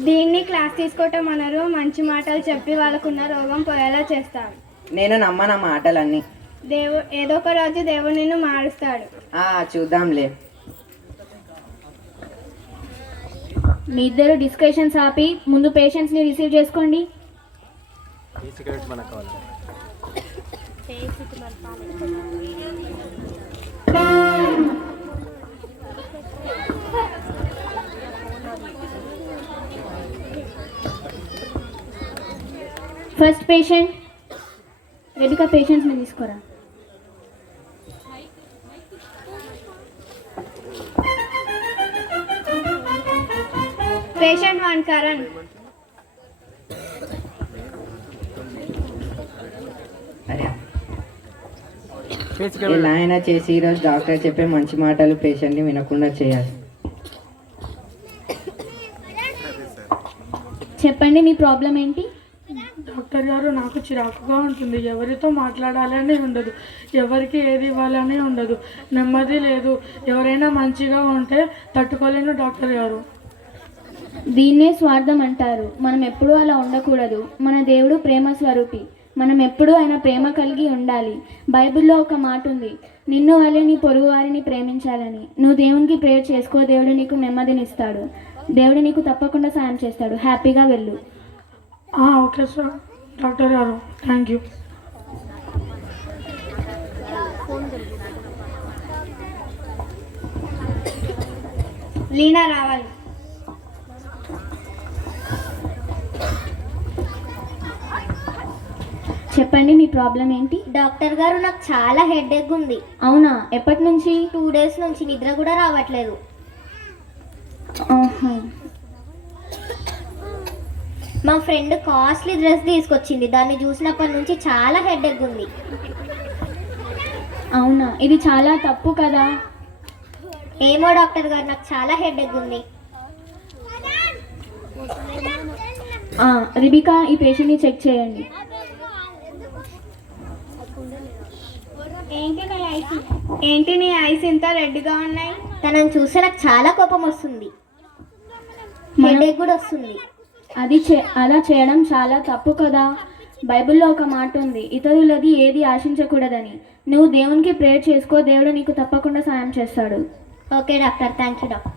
దీన్ని క్లాస్ తీసుకోవటం అనరు, మంచి మాటలు చెప్పి వాళ్ళకున్న రోగం పోయేలా చేస్తాం. నేను నమ్మన మాటలన్నీ. ఏదో ఒక రోజు దేవుడు నిన్ను మారుస్తాడు. చూద్దాంలే. మీ ఇద్దరు డిస్కషన్స్ ఆపి ముందు పేషెంట్స్ని రిసీవ్ చేసుకోండి. ఫస్ట్ పేషెంట్ రెబికా, పేషెంట్స్ని తీసుకురా. పేషెంట్ 1 కరణ్. ఎలా అయినా చేసి ఈరోజు డాక్టర్ చెప్పే మంచి మాటలు పేషెంట్ని వినకుండా చేయాలి. చెప్పండి, మీ ప్రాబ్లం ఏంటి? డాక్టర్ గారు, నాకు చిరాకుగా ఉంటుంది. ఎవరితో మాట్లాడాలని ఉండదు, ఎవరికి ఏది ఇవ్వాలని ఉండదు, నెమ్మది లేదు. ఎవరైనా మంచిగా ఉంటే తట్టుకోలేను డాక్టర్ గారు. దీన్నే స్వార్థం అంటారు. మనం ఎప్పుడూ అలా ఉండకూడదు. మన దేవుడు ప్రేమ స్వరూపి. మనం ఎప్పుడూ ఆయన ప్రేమ కలిగి ఉండాలి. బైబిల్లో ఒక మాట ఉంది, నిన్ను వల్లే నీ పొరుగు వారిని ప్రేమించాలని. నువ్వు దేవునికి ప్రేయర్ చేసుకో, దేవుడు నీకు నెమ్మదినిస్తాడు. దేవుడు నీకు తప్పకుండా సాయం చేస్తాడు. హ్యాపీగా వెళ్ళు. ఓకే సార్ డాక్టర్ గారు, థ్యాంక్ యూ. లీనా రావాలి. చెప్పండి, మీ ప్రాబ్లం ఏంటి? డాక్టర్ గారు, నాకు చాలా హెడేక్ ఉంది. అవునా, ఎప్పటి నుంచి? 2 days నుంచి నిద్ర కూడా రావట్లేదు. మా ఫ్రెండ్ కాస్ట్లీ డ్రెస్ తీసుకొచ్చింది, దాన్ని చూసినప్పటి నుంచి చాలా హెడేక్ ఉంది. అవునా, ఇది చాలా తప్పు కదా. ఏమో డాక్టర్ గారు, నాకు చాలా హెడేక్ ఉంది. రిబికా, ఈ పేషెంట్ని చెక్ చేయండి. ఏంటి నీ ఐస్ ఇంత రెడ్గా ఉన్నాయి? తనని చూస్తే నాకు చాలా కోపం వస్తుంది, హెడేక్ కూడా వస్తుంది. అలా చేయడం చాలా తప్పు కదా. బైబిల్లో ఒక మాట ఉంది, ఇతరులది ఏది ఆశించకూడదని. నువ్వు దేవునికి ప్రేయర్ చేసుకో, దేవుడు నీకు తప్పకుండా సాయం చేస్తాడు. Okay doctor, thank you doctor.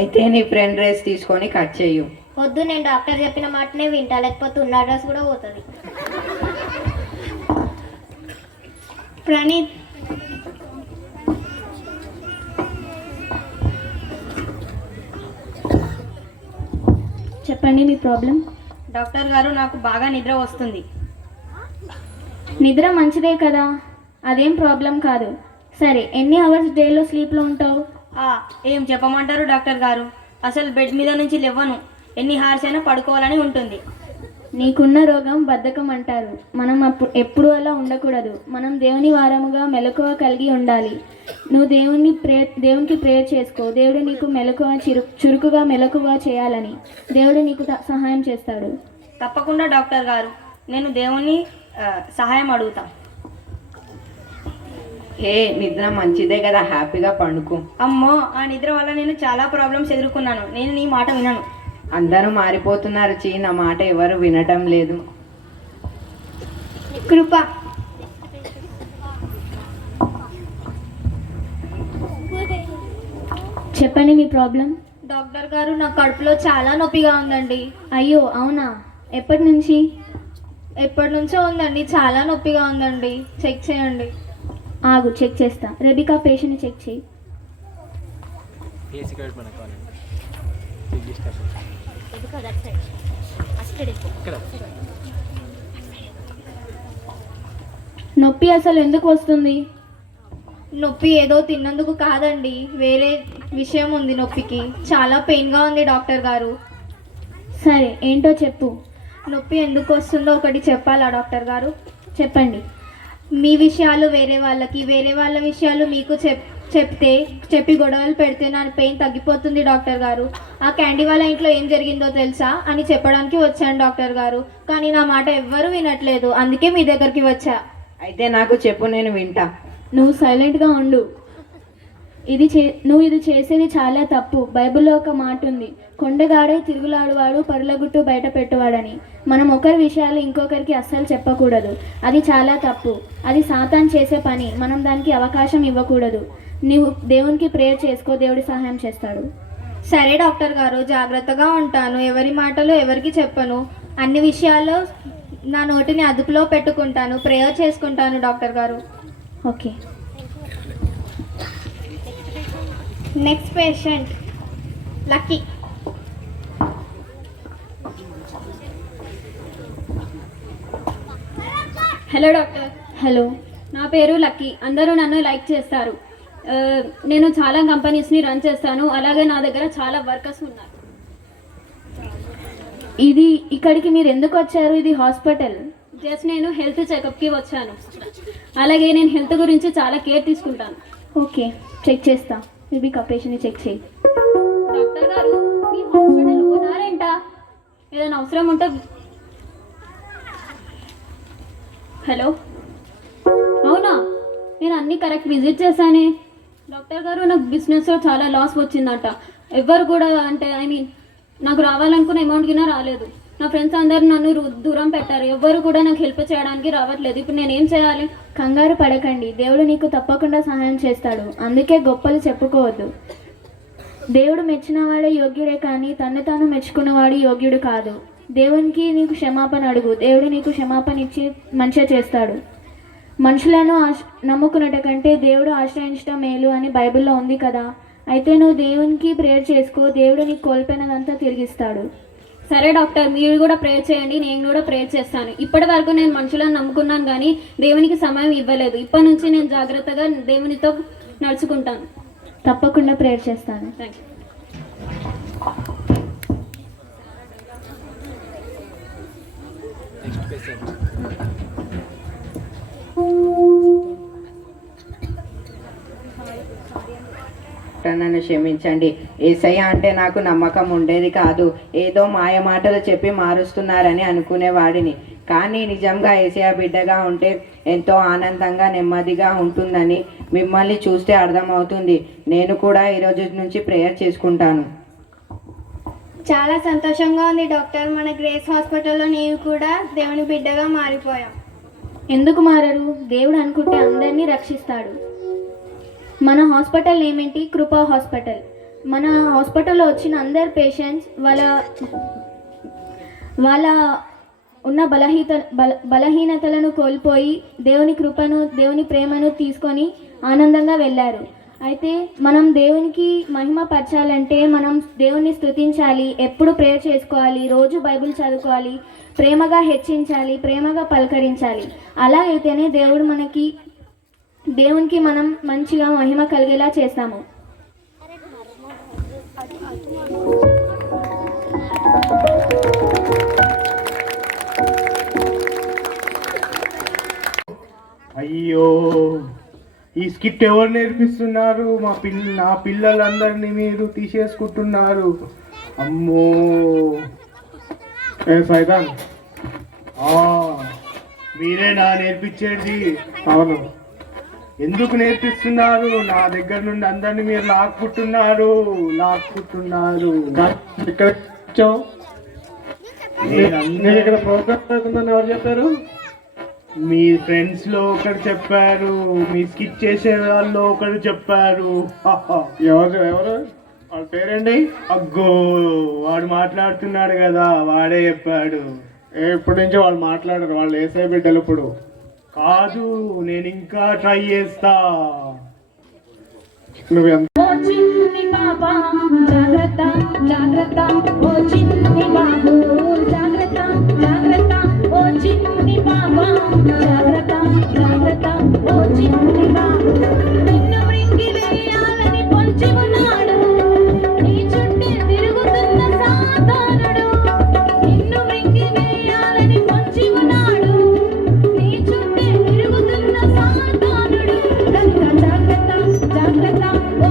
అయితే నీ ఫ్రెండ్ డ్రెస్ తీసుకొని కట్ చెయ్యు. వద్దు, నేను డాక్టర్ చెప్పిన మాటనే వింటా, లేకపోతే ఉన్న డ్రెస్ కూడా పోతుంది. ప్రణీత్, చెప్పండి, మీ ప్రాబ్లం. డాక్టర్ గారు, నాకు బాగా నిద్ర వస్తుంది. నిద్ర మంచిదే కదా, అదేం ప్రాబ్లం కాదు. సరే, ఎన్ని అవర్స్ డేలో స్లీప్లో ఉంటావు? ఏం చెప్పమంటారు డాక్టర్ గారు, అసలు బెడ్ మీద నుంచి లేవను. ఎన్ని హార్స్ అయినా పడుకోవాలని ఉంటుంది. నీకున్న రోగం బద్ధకం అంటారు. మనం ఎప్పుడు అలా ఉండకూడదు. మనం దేవుని వారముగా మెలకువ కలిగి ఉండాలి. నువ్వు దేవునికి ప్రేయర్ చేసుకో, దేవుడు నీకు మెలకువ చురుకుగా మెలకువ చేయాలని. దేవుడు నీకు సహాయం చేస్తాడు. తప్పకుండా డాక్టర్ గారు, నేను దేవుని సహాయం అడుగుతా. నిద్ర మంచిదే కదా, హ్యాపీగా పండుకో. అమ్మో, ఆ నిద్ర వల్ల నేను చాలా ప్రాబ్లమ్స్ ఎదుర్కొన్నాను. నేను నీ మాట వినను. అందరూ మారిపోతున్నారు నా మాట ఎవరు వినటం లేదు. కృప, చెప్పండి, మీ ప్రాబ్లం. డాక్టర్ గారు, నా కడుపులో చాలా నొప్పిగా ఉందండి. అయ్యో, అవునా, ఎప్పటి నుంచి? ఎప్పటి నుంచో ఉందండి, చాలా నొప్పిగా ఉందండి. చెక్ చేయండి. ఆగు, చెక్ చేస్తా. రెబికా, పేషెంట్ని చెక్ చేయి. నొప్పి అసలు ఎందుకు వస్తుంది? నొప్పి ఏదో తిన్నందుకు కాదండి, వేరే విషయం ఉంది. నొప్పికి చాలా పెయిన్గా ఉంది డాక్టర్ గారు. సరే, ఏంటో చెప్పు. నొప్పి ఎందుకు వస్తుందో ఒకటి చెప్పాలా డాక్టర్ గారు? చెప్పండి. మీ విషయాలు వేరే వాళ్ళకి, వేరే వాళ్ళ విషయాలు మీకు చెప్పి గొడవలు పెడితే నా పెయిన్ తగ్గిపోతుంది డాక్టర్ గారు. ఆ క్యాండీ వాళ్ళ ఇంట్లో ఏం జరిగిందో తెలుసా అని చెప్పడానికి వచ్చాను డాక్టర్ గారు. కానీ నా మాట ఎవ్వరూ వినట్లేదు, అందుకే మీ దగ్గరికి వచ్చా. అయితే నాకు చెప్పు, నేను వింటా. నువ్వు సైలెంట్గా ఉండు. నువ్వు ఇది చేసేది చాలా తప్పు. బైబిల్లో ఒక మాట ఉంది, కొండగాడే తిరుగులాడువాడు పరులగుట్టు బయట పెట్టువాడని. మనం ఒకరి విషయాలు ఇంకొకరికి అస్సలు చెప్పకూడదు. అది చాలా తప్పు. అది సాతాన్ చేసే పని. మనం దానికి అవకాశం ఇవ్వకూడదు. నువ్వు దేవునికి ప్రేయర్ చేసుకో, దేవుడి సహాయం చేస్తాడు. సరే డాక్టర్ గారు, జాగ్రత్తగా ఉంటాను. ఎవరి మాటలు ఎవరికి చెప్పను. అన్ని విషయాల్లో నా నోటిని అదుపులో పెట్టుకుంటాను. ప్రేయర్ చేసుకుంటాను డాక్టర్ గారు. Okay. Next patient lucky. Hello doctor. Hello, నా పేరు లక్కీ. అందరూ నన్ను లైక్ చేస్తారు. నేను చాలా కంపెనీస్ని రన్ చేస్తాను. అలాగే నా దగ్గర చాలా వర్కర్స్ ఉన్నారు. ఇక్కడికి మీరు ఎందుకు వచ్చారు? ఇది హాస్పిటల్. జస్ట్ నేను హెల్త్ చెకప్కి వచ్చాను. అలాగే నేను హెల్త్ గురించి చాలా కేర్ తీసుకుంటాను. ఓకే, చెక్ చేస్తా. బేబీ కపేషన్ని చెక్ చేయి. డాక్టర్ గారు, మీ హాస్పిటల్ ఉన్నారేంట? ఏదైనా అవసరం ఉంటే. హలో, అవునా? నేను అన్నీ కరెక్ట్ విజిట్ చేశానే. డాక్టర్ గారు, నాకు బిజినెస్లో చాలా లాస్ వచ్చిందట. ఎవ్వరు కూడా నాకు రావాలనుకున్న అమౌంట్ కింద రాలేదు. నా ఫ్రెండ్స్ అందరు నన్ను దూరం పెట్టారు. ఎవ్వరు కూడా నాకు హెల్ప్ చేయడానికి రావట్లేదు. ఇప్పుడు నేను ఏం చేయాలి? కంగారు పడకండి, దేవుడు నీకు తప్పకుండా సహాయం చేస్తాడు. అందుకే గొప్పలు చెప్పుకోవద్దు. దేవుడు మెచ్చినవాడే యోగ్యుడే, కానీ తను తాను మెచ్చుకున్నవాడు యోగ్యుడు కాదు. దేవునికి నీకు క్షమాపణ అడుగు. దేవుడు నీకు క్షమాపణ ఇచ్చి మంచిగా చేస్తాడు. మనుషులను నమ్ముకున్నట కంటే దేవుడు ఆశ్రయించడం మేలు అని బైబిల్లో ఉంది కదా. అయితే నువ్వు దేవునికి ప్రేయర్ చేసుకో. దేవుడు నీకు కోల్పోయినదంతా తిరిగిస్తాడు. సరే డాక్టర్, మీరు కూడా ప్రేయర్ చేయండి, నేను కూడా ప్రేయర్ చేస్తాను. ఇప్పటి వరకు నేను మనుషులను నమ్ముకున్నాను, కానీ దేవునికి సమయం ఇవ్వలేదు. ఇప్పటి నుంచి నేను జాగ్రత్తగా దేవునితో నడుచుకుంటాను. తప్పకుండా ప్రేయర్ చేస్తాను. Thank you. నన్ను క్షమించండి. యేసయ్య అంటే నాకు నమ్మకం ఉండేది కాదు. ఏదో మాయ మాటలు చెప్పి మారుస్తున్నారని అనుకునేవాడిని. కానీ నిజంగా యేసయ్య బిడ్డగా ఉంటే ఎంతో ఆనందంగా నెమ్మదిగా ఉంటుందని మిమ్మల్ని చూస్తే అర్థమవుతుంది. నేను కూడా ఈరోజు నుంచి ప్రేయర్ చేసుకుంటాను. చాలా సంతోషంగా ఉంది డాక్టర్. మన గ్రేస్ హాస్పిటల్లో నీవు కూడా దేవుని బిడ్డగా మారిపోయాం. ఎందుకు మారరు? దేవుడు అనుకుంటే అందరినీ రక్షిస్తాడు. మన హాస్పిటల్ ఏమేంటి? కృపా హాస్పిటల్. మన హాస్పిటల్లో వచ్చిన అందరు పేషెంట్స్ వాళ్ళ ఉన్న బలహీనతలను కోల్పోయి దేవుని కృపను, దేవుని ప్రేమను తీసుకొని ఆనందంగా వెళ్ళారు. అయితే మనం దేవునికి మహిమ పరచాలంటే మనం దేవుని స్తుతించాలి, ఎప్పుడు ప్రేయర్ చేసుకోవాలి, రోజు బైబిల్ చదువుకోవాలి, ప్రేమగా హెచ్చించాలి, ప్రేమగా పలకరించాలి. అలా అయితేనే దేవునికి మనం మంచిగా మహిమ కలిగేలా చేస్తాము. అయ్యో, ఈ స్కిట్ ఎవరు నేర్పిస్తున్నారు? నా పిల్లలందరినీ మీరు తీసేసుకుంటున్నారు. అమ్మో, సైతాన్, మీరేనా నేర్పించేది? అవును. ఎందుకు నేర్పిస్తున్నారు? నా దగ్గర నుండి అందరినీ మీరు లాక్కుంటున్నారు. ఇక్కడ ప్రోగ్రామ్ అవుతుందని ఎవరు చెప్పారు? మీ ఫ్రెండ్స్ లో ఒకరు చెప్పారు, మీ స్కిట్ చేసే వాళ్ళు ఒకరు చెప్పారు. ఎవరు వాళ్ళ పేరేంటి? అగ్గో, వాడు మాట్లాడుతున్నాడు కదా, వాడే చెప్పాడు. ఇప్పటి నుంచి వాళ్ళు మాట్లాడరు. వాళ్ళు వేసే బిడ్డలు. ఇప్పుడు కాదు, నేను ఇంకా ట్రై చేస్తా. నువ్వు ఎంత జాగ్రత్త జాగ్రత్త ఓ చిన్ని బాబు, జాగ్రత్త జాగ్రత్త ఓ చిన్ని బాబా, జాగ్రత్త జాగ్రత్త ఓ చిన్ని బాబు. నిన్ను మృంగి వేయాలని పొంచి ఉన్నాడు, నీ చుట్టే తిరుగుతున్న సాతానుడు. నిన్ను మృంగి వేయాలని పొంచి ఉన్నాడు, నీ చుట్టే తిరుగుతున్న సాతానుడు. కనుక జాగ్రత్త జాగ్రత్త ఓ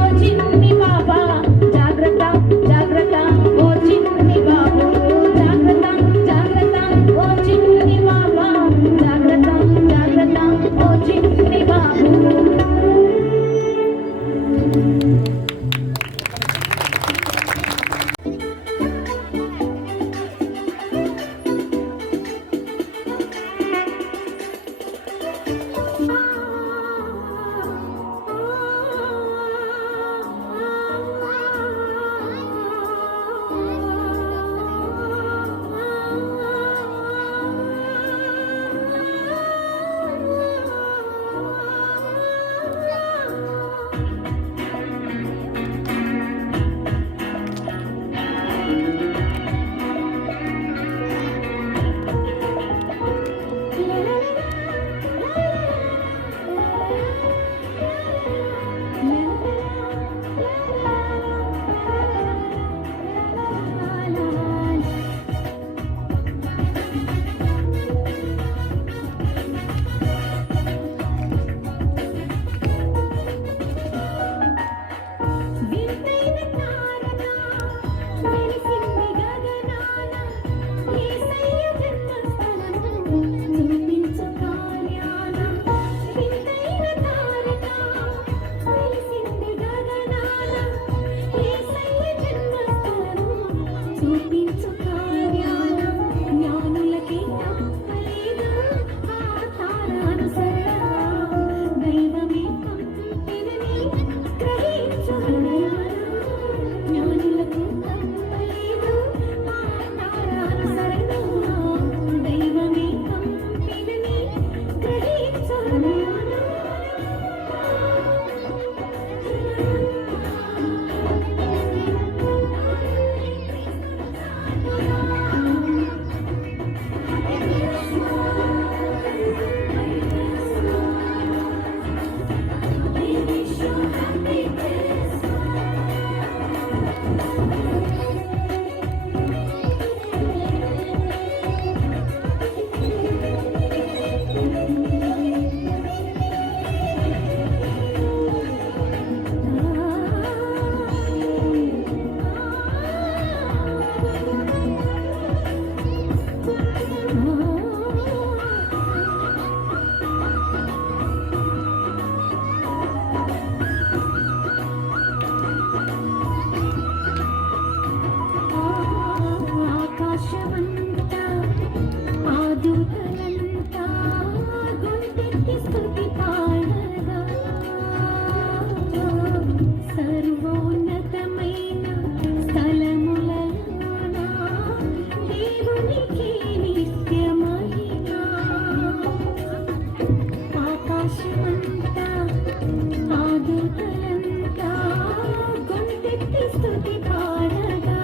చేతులెత్తి స్తుతి పాడగా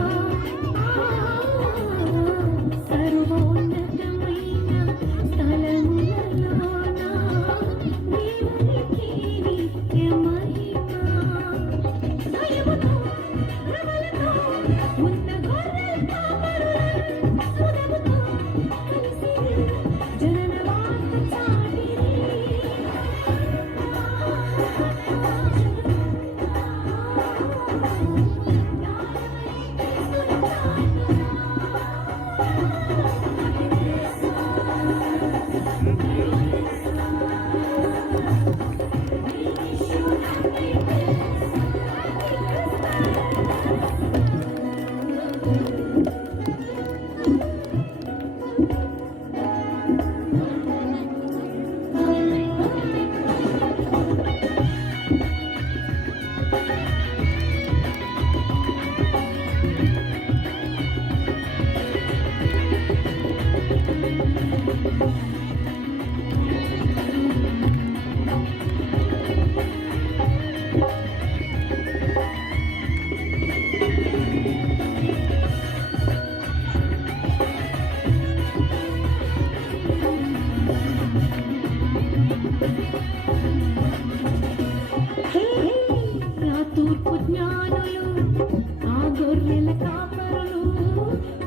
సర్వోన్నతమైన స్థలములలోన దేవునికి నిత్య మహిమ భయముతో భ్రమలతో ఉన్న గొర్రెల కాపరులను సురముతో కలిసిరి జనన వార్త చాటిరి ఆ తూర్పు జ్ఞానులు ఆ గొర్రెల కాపరులు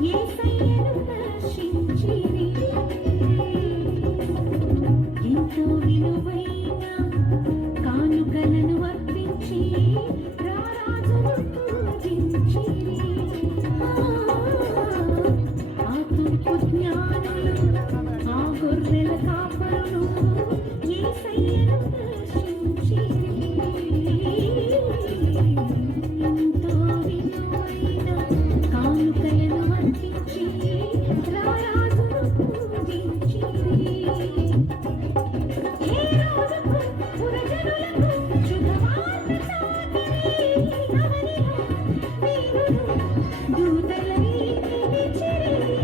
యేసయ్యను దర్శించిరి ఎంతో విలువైన కానుకలను అర్పించి రారాజును పూజించిరి ఆ తూర్పు జ్ఞానులు ఆ గొర్రెల కాపరులు యేసయ్యను దర్శించిరి ఎంతో విలువైన కానుకలను అర్పించి రారాజును పూజించిరి ఏ రోజుకు పురజనులకు శుభవార్త చాటిరి అవనిలో దేవుడు దూతలై నిలిచిరి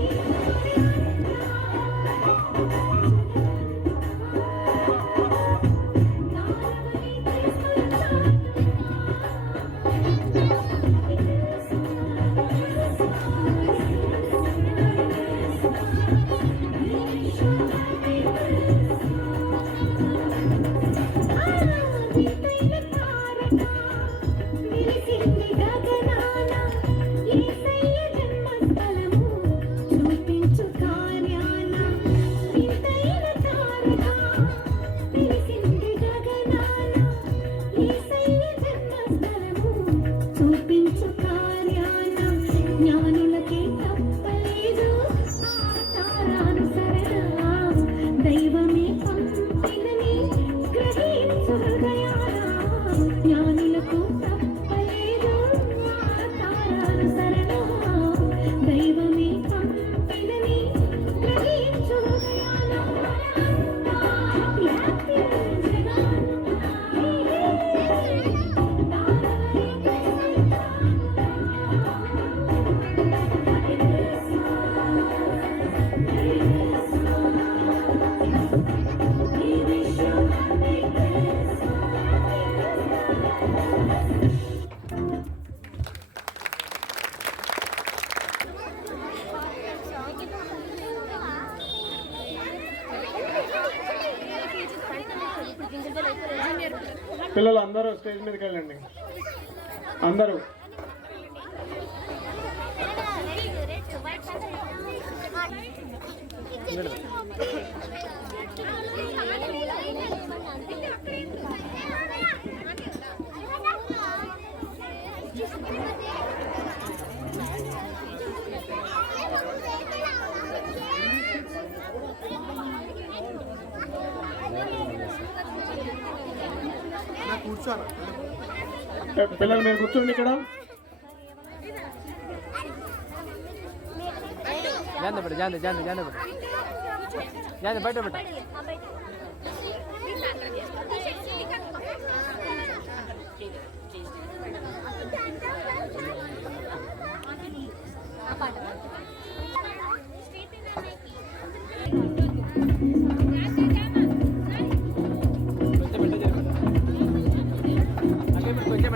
వెలిసింది గగనాన యేసయ్య జన్మస్థలము చూపించు కార్యాన వింతైన తారక వెలిసింది గగనాన యేసయ్య జన్మస్థలము చూపించు కార్యాన జ్ఞానులకే తప్పలేదు ఆ తారానుసరణ దైవమే పంపినని గ్రహించు హృదయాన జ్ఞానులకు తప్పలేదు ఆ తారానుసరణ దైవమే పంపినని గ్రహించు హృదయాన హ్యాపీ పిల్లలు అందరూ స్టేజ్ మీదకి వెళ్ళండి. అందరూ పిల్లలు మీరు కూర్చోండి ఇక్కడ. బయట పెట్ట కొంచెం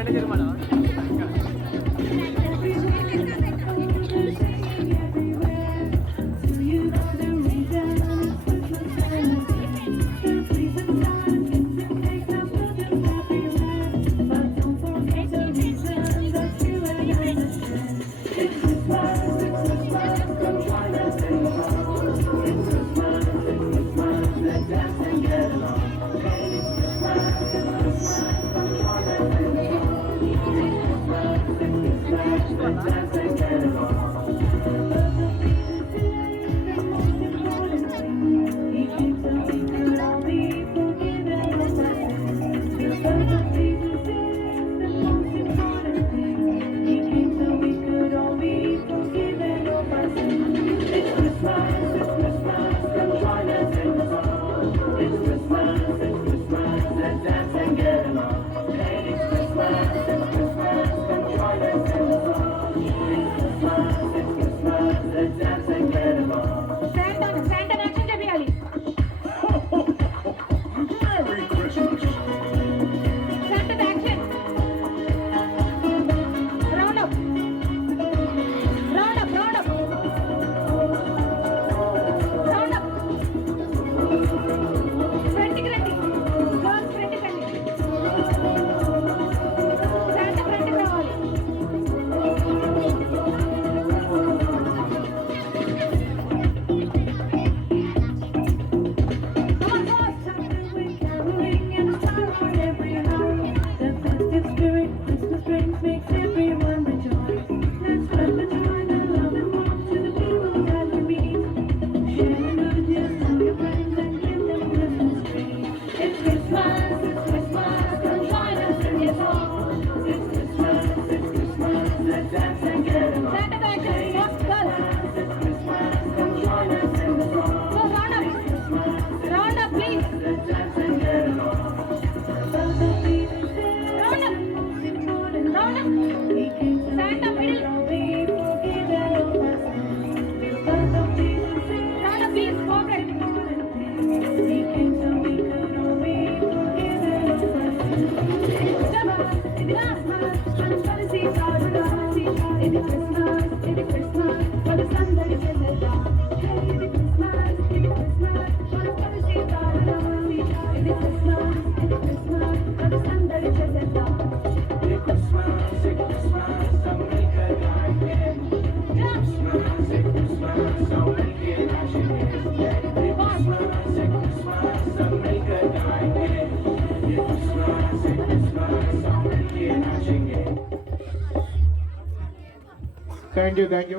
Thank you, thank you.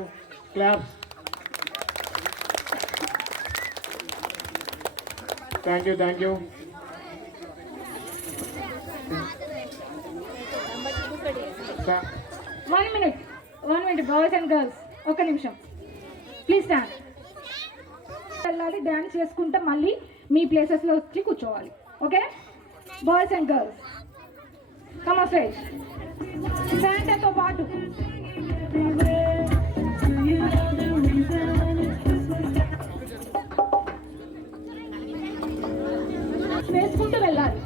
Claps. Thank you, thank you. One minute, boys and girls. ఒక నిమిషం, ప్లీజ్ స్టాండ్. వెళ్ళాలి, డ్యాన్స్ చేసుకుంటే మళ్ళీ మీ ప్లేసెస్లో వచ్చి కూర్చోవాలి. Okay, boys and girls come on stage. శాంటాతో పాటు వేసుకుంటూ వెళ్ళాలి.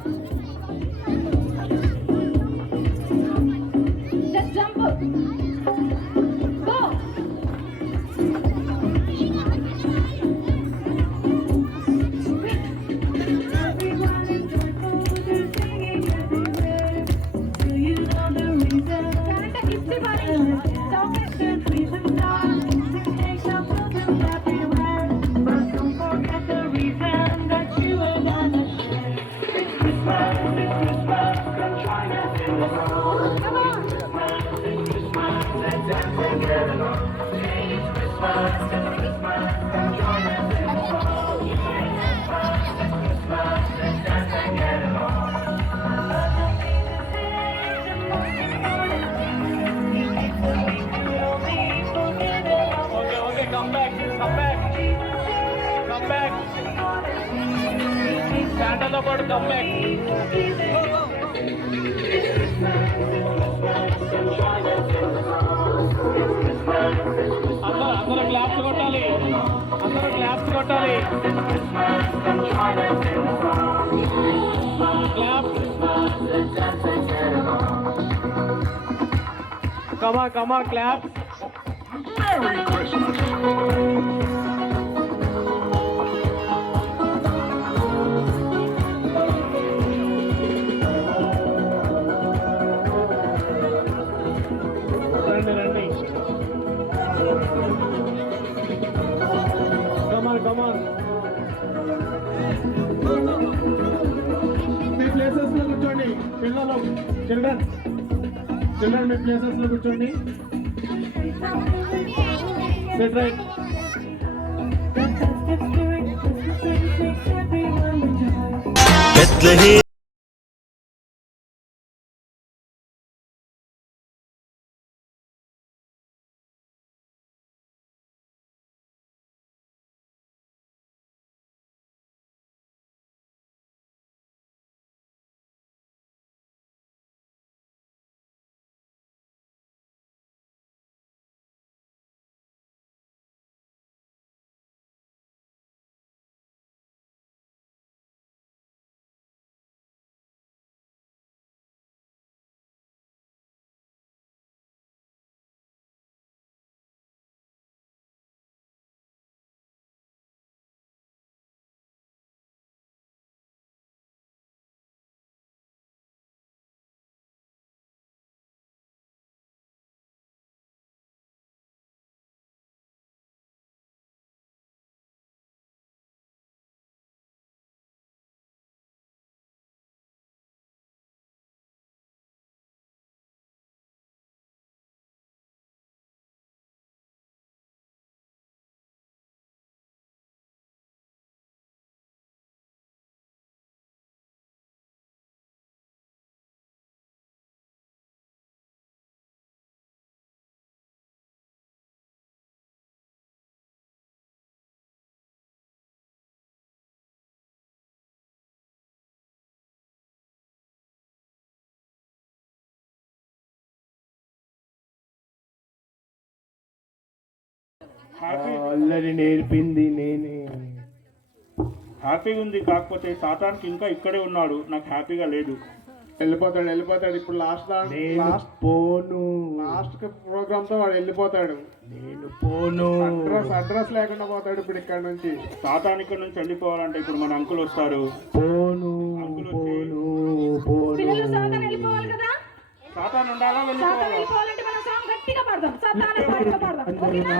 Just jump, go. Santa's about to come back. అందరూ క్లాప్స్ కొట్టాలి, అందరూ క్లాప్స్ కొట్టాలి. Claps. Come on, claps. Merry Christmas. రండి. Come on. మీ ప్లేసెస్ లో కూర్చోండి. పిల్లలు, చిల్డ్రన్ మీ ప్లేసెస్ లో కూర్చోండి. Sit right. అల్లరి నేర్పింది నేనే. హ్యాపీగా ఉంది, కాకపోతే సాతానికి ఇంకా ఇక్కడే ఉన్నాడు, నాకు హ్యాపీగా లేదు. వెళ్ళిపోతాడు ఇప్పుడు లాస్ట్ ప్రోగ్రామ్ తో వాడు వెళ్ళిపోతాడు. నేను పోను. అడ్రస్ లేకుండా పోతాడు ఇప్పుడు ఇక్కడ నుంచి. సాతాన్ ఇక్కడ నుంచి వెళ్ళిపోవాలంటే ఇప్పుడు మన అంకుల్ వస్తారు. పోను పోను పోను. పిల్లలు సాతాన్ వెళ్ళిపోవాలి కదా. సాతాన్ ఉండాలా సాతాన్ వెళ్ళిపోవాలా? వెళ్ళిపోవాలంటే మనం సాంగ్ గట్టిగా పాడదాం. సాతాన్ పాడదాం. ఓకేనా?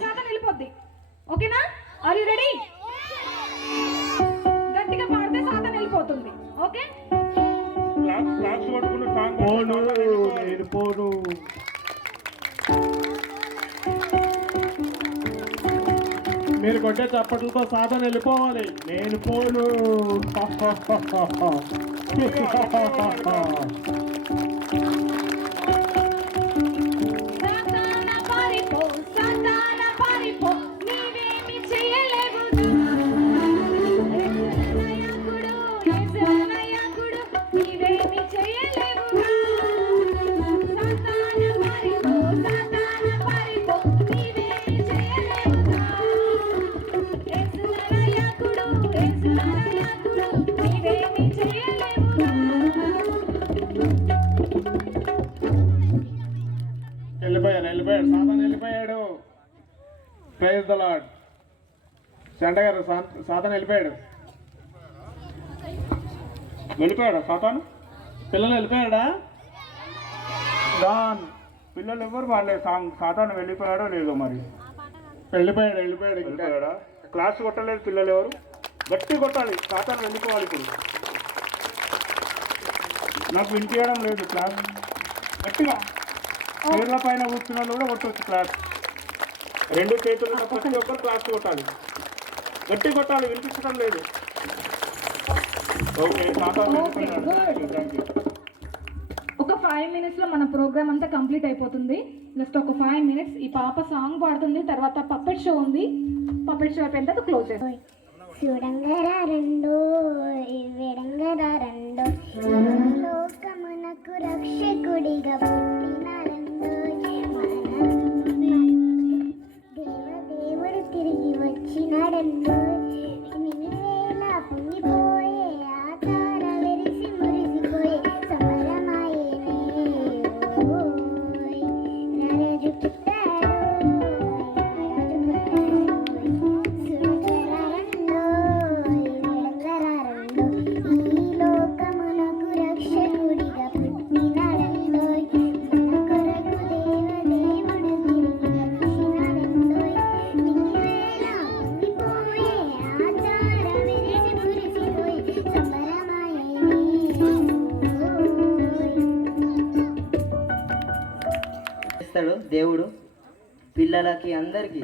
సాతాన్ వెళ్ళిపోద్ది. ఓకేనా? Are you ready? గట్టిగా పాడితే సాతాన్ వెళ్ళిపోతుంది. ఓకే? క్లాస్ పట్టుకున్న సాంగ్ పోను నేను పోను. మీరు కొట్టే చప్పట్లతో సాధన వెళ్ళిపోవాలి. నేను పోను. సాతాన పారిపో, సాతాన పారిపో, నీవేమి చేయలేవు. యేసయ్యకుడు, నీవేమి చేయలేవు. సాతాన పారిపో, సాతాన పారిపో, నీవేమి చేయలేవు. యేసయ్యకుడు, నీవేమి చేయలేవు. వెళ్ళిపోయాడు సాధన వెళ్ళిపోయాడు. Praise the lord. సంట గారు సాధన వెళ్ళిపోయాడు. సాతాను. పిల్లలు వెళ్ళిపోయాడా? పిల్లలు ఎవరు వాళ్ళే సాంగ్. సాతాను వెళ్ళిపోయాడో లేదో మరి. వెళ్ళిపోయాడా? క్లాస్ కొట్టలేదు పిల్లలు ఎవరు. గట్టి కొట్టాలి, సాతాను వెళ్ళిపోవాలి. ఇప్పుడు నాకు వినిపించడం లేదు క్లాస్. గట్టిగా పేర్ల పైన కూర్చున్న వాళ్ళు కూడా కొట్టవచ్చు క్లాస్. రెండు చేతులు ప్రతి ఒక్కరు క్లాస్ కొట్టాలి, గట్టి కొట్టాలి. వినిపించడం లేదు. ఓకే, సాతాను వెళ్ళిపోయాడు. Thank you. ఒక 5 minutes లో మన ప్రోగ్రామ్ అంతా కంప్లీట్ అయిపోతుంది. జస్ట్ ఒక 5 minutes ఈ పాప సాంగ్ పాడుతుంది, తర్వాత పప్పెట్ షో ఉంది. పప్పెట్ షో అయిపోయిన తర్వాత క్లోజ్ చేస్తాం. చూడంగరా రెండో విడంగరా రెండో లోకమునకు రక్షకుడిగా పుట్టినాడండో దేవదేవుడు తిరిగి వచ్చినాడండో నిన్నేలా పొంగిపోయే ఆకార వెరిసి మురిసిపోయే సమరమాయేనే రాజు పుట్టాడు ఈ లోకమునకు రక్షకుడిగా పుట్టినాడండో మన కొరకు దేవదేవుడు తిరిగి వచ్చినాడండో నిన్నేలా పొంగిపోయే ఆచార వెరిసి మురిసిపోయే సంబరమాయేనే చేస్తాడు దేవుడు. పిల్లలకి అందరికీ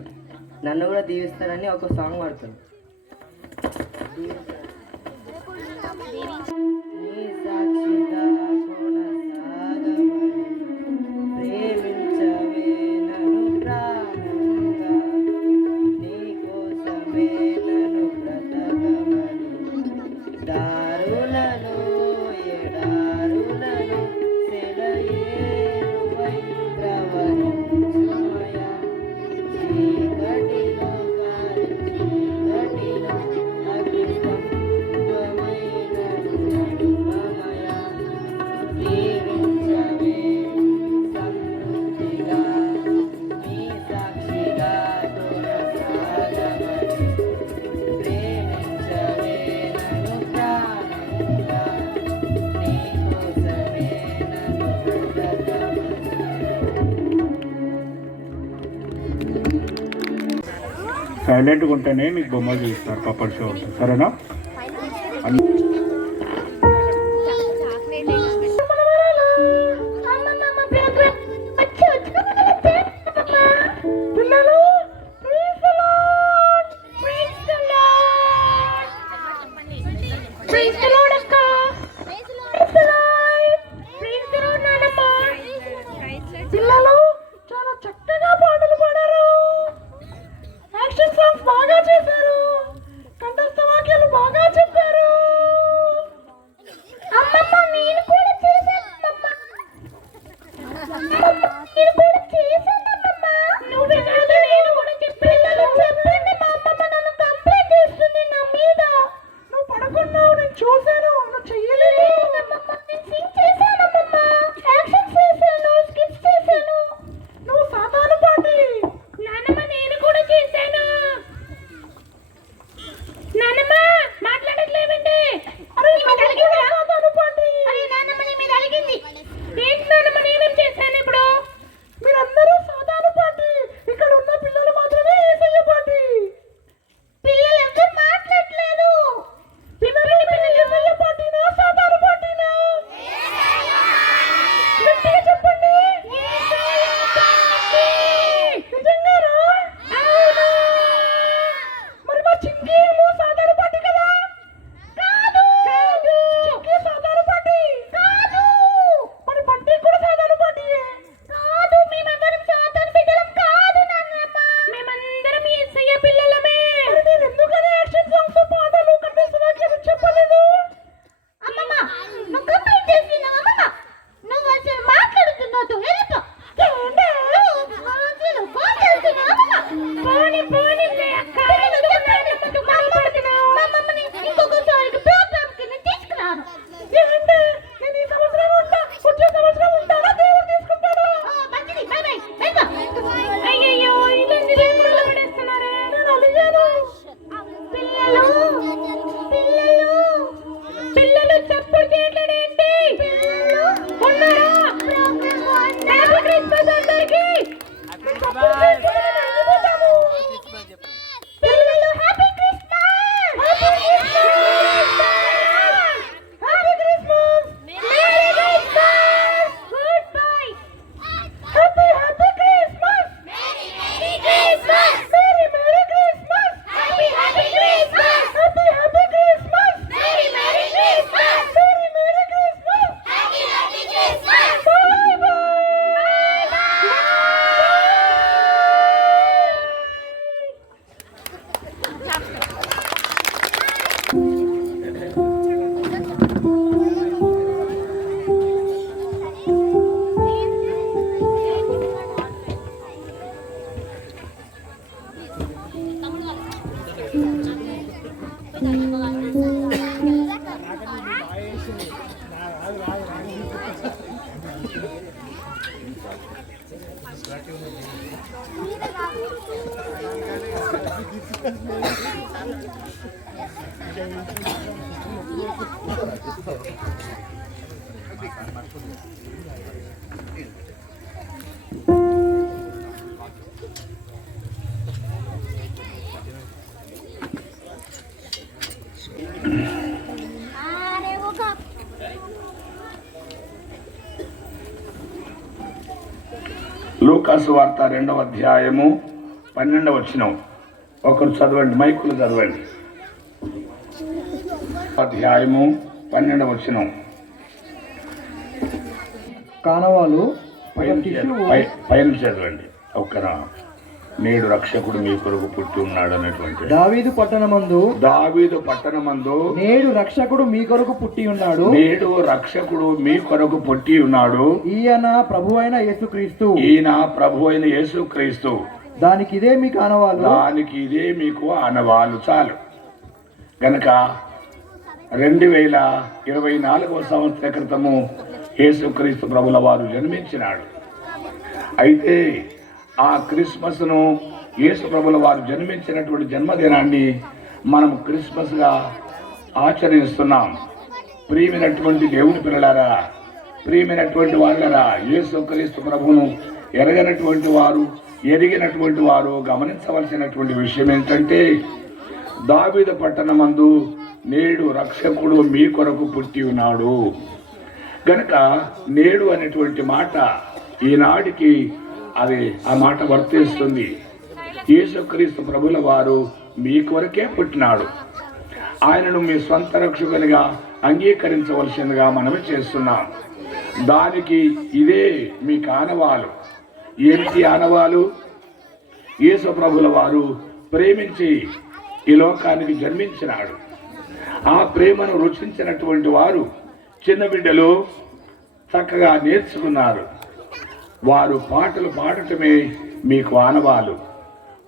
నన్ను కూడా దీవిస్తారని ఒక సాంగ్ పాడుతాను. నీ సాక్షిగా కొనసాగమని ప్రేమించవే నన్ను ప్రాణంగా, నీ కోసమే నన్ను బ్రతకమని దారులను ఎడారులను సెలయేరువై ప్రవహించుమయా, చీకటిలో గాలి చీకటిలో అగ్నిస్తంభమైనను నడుమమయా, దీవించవే సమృద్ధిగా నీ సాక్షిగా కొనసాగమని ప్రేమించవే నన్ను ప్రాణంగా, నీ కోసమే నన్ను బ్రతకమని. సైలెంట్గా ఉంటేనే మీకు బొమ్మలు చూస్తారు, పప్పర్ షో ఉంటుంది. సరేనా? పిల్లలు చాలా చక్కగా పాటలు పాడారు, యాక్షన్ సాంగ్స్ బాగా చేశారు, కంఠస్థ వాక్యాలు బాగా చెప్పారు. అమ్మమ్మ నేను కూడా చేశానమ్మమ్మ, నేను కూడా చేశానమ్మమ్మ. నువ్వే కాదు నేను కూడా పిల్లలు చెప్పండి, మా అమ్మమ్మ నన్ను కంప్లైంట్ చేస్తుంది నా మీద. నువ్వు పడుకున్నావు, నేను చూశాను, నువ్వు చెయ్యలేదు. నేను సింగ్ చేశానమ్మమ్మ, యాక్షన్ చేశాను, స్కిట్స్ చేశాను. నువ్వు సాధారణ పాటి. నానమ్మ నేను కూడా చేశాను. నానమ్మ మాట్లాడట్లేవండి. అరే సాధారణ పాటి. అరే నానమ్మ నీ మీద అలిగింది. ఏంటి నానమ్మ నేనేం చేశాను ఇప్పుడు? మీరందరూ సాధారణ పాటి, ఇక్కడ ఉన్న పిల్లలు మాత్రమే యేసయ్య పాటి. పిల్లలు ఎవరు మాట్లాడట్లేదు. పిల్లలు యేసయ్య పాటినా సాధారణ పాటినా? గట్టిగా చెప్పండి. నిజంగానా? అవును. మరి మా చింకి ఏమో సాధారణ పాటి కదా? కాదు. చింకి సాధారణ పాటి కాదు. మరి బంటి కూడా సాధారణ పాటియే కాదు. మేమందరం సాధారణ బిడ్డలం కాదు నాన్నమ్మ, మేమందరం యేసయ్య పిల్లలమే. మరి మీరు ఎందుకని యాక్షన్ సాంగ్స్ పాటలు కంఠస్థ వాక్యాలు చెప్పలేదు? అమ్మమ్మ నువ్వు కంప్లైంట్ చేసినా? అమ్మమ్మ నువ్వు అసలు మాట్లాడుతున్నావు, వెళ్ళిపో. ఇంకొకసారి ప్రోగ్రామ్ కి నేను తీసుకురాను. నేను ఈ సంవత్సరం ఉంటా, వచ్చే సంవత్సరం ఉంటానా? దేవుడు తీసుకుంటాడు. మంచిది, బై బై, వెళ్తా. అయ్యయ్యో ఇలాంటి రేపుల్లో పడేస్తున్నారే. నేను అలిగాను. పిల్లలు పిల్లలు పిల్లలు చప్పుడు చేయట్లేదేంటి? ఉన్నారా? హ్యాపీ క్రిస్మస్ అందరికీ. చప్పుడు చేస్తే మేము వెళ్ళిపోతాము. పిల్లలు happy Christmas. Happy Christmas. Happy Christmas. Merry Christmas. Goodbye. Happy happy Christmas. Merry Christmas. Merry merry Christmas. Happy happy Christmas. Happy happy Christmas. Merry merry Christmas. Merry merry Christmas. Happy happy Christmas. Bye bye. లూకా లూకాసు వార్త 2వ అధ్యాయము 12వ వచనం. ఒకరు చదవండి, మైకులు చదవండి. అధ్యాయము 12వ వచనం. కానవాలు పైన చదవండి. ఒక్కరా. నేడు రక్షకుడు మీ కొరకు పుట్టి ఉన్నాడు అనేటువంటి దావీదు పట్టణమందు నేడు రక్షకుడు మీ కొరకు పుట్టి ఉన్నాడు. ఈయన ప్రభువైన యేసుక్రీస్తు. దానికి ఇదే మీకు ఆనవాలు. చాలు. గనక 2024వ సంవత్సర క్రితము యేసుక్రీస్తు ప్రభుల వారు జన్మించినాడు. అయితే ఆ క్రిస్మస్ను యేసు ప్రభుల వారు జన్మించినటువంటి జన్మదినాన్ని మనం క్రిస్మస్గా ఆచరిస్తున్నాం. ప్రియమైనటువంటి దేవుని పిల్లలారా, ప్రియమైనటువంటి వాళ్ళరా, యేసుక్రీస్తు ప్రభువును ఎరిగినటువంటి వారు గమనించవలసినటువంటి విషయం ఏంటంటే, దావీదు పట్టణమందు నేడు రక్షకుడు మీ కొరకు పుట్టి ఉన్నాడు. గనక నేడు అనేటువంటి మాట ఈనాటికి ఆ మాట వర్తిస్తుంది. యేసుక్రీస్తు ప్రభుల వారు మీ కొరకే పుట్టినాడు. ఆయనను మీ సొంత రక్షకునిగా అంగీకరించవలసిందిగా మనమే చేస్తున్నాం. దానికి ఇదే మీకు ఆనవాలు. ఏమిటి ఆనవాలు? యేసు ప్రభుల వారు ప్రేమించి ఈ లోకానికి జన్మించినాడు. ఆ ప్రేమను రుచించినటువంటి వారు చిన్న బిడ్డలు చక్కగా నేర్చుకున్నారు. వారు పాటలు పాడటమే మీకు ఆనవాలు.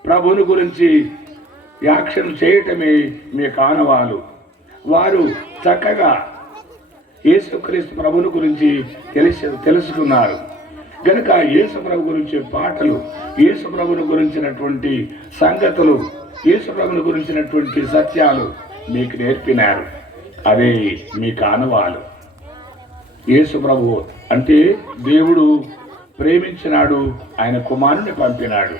ప్రభుని గురించి యాక్షన్ చేయటమే మీకు ఆనవాలు. వారు చక్కగా యేసుక్రీస్తు ప్రభుని గురించి తెలుసుకున్నారు. గనుక యేసు ప్రభు గురించి పాటలు, యేసు ప్రభుని గురించినటువంటి సంగతులు, యేసు ప్రభుని గురించినటువంటి సత్యాలు మీకు నేర్పినారు. అదే మీకు ఆనవాలు. యేసు ప్రభు అంటే దేవుడు ప్రేమించినాడు, ఆయన కుమారుని పంపినాడు.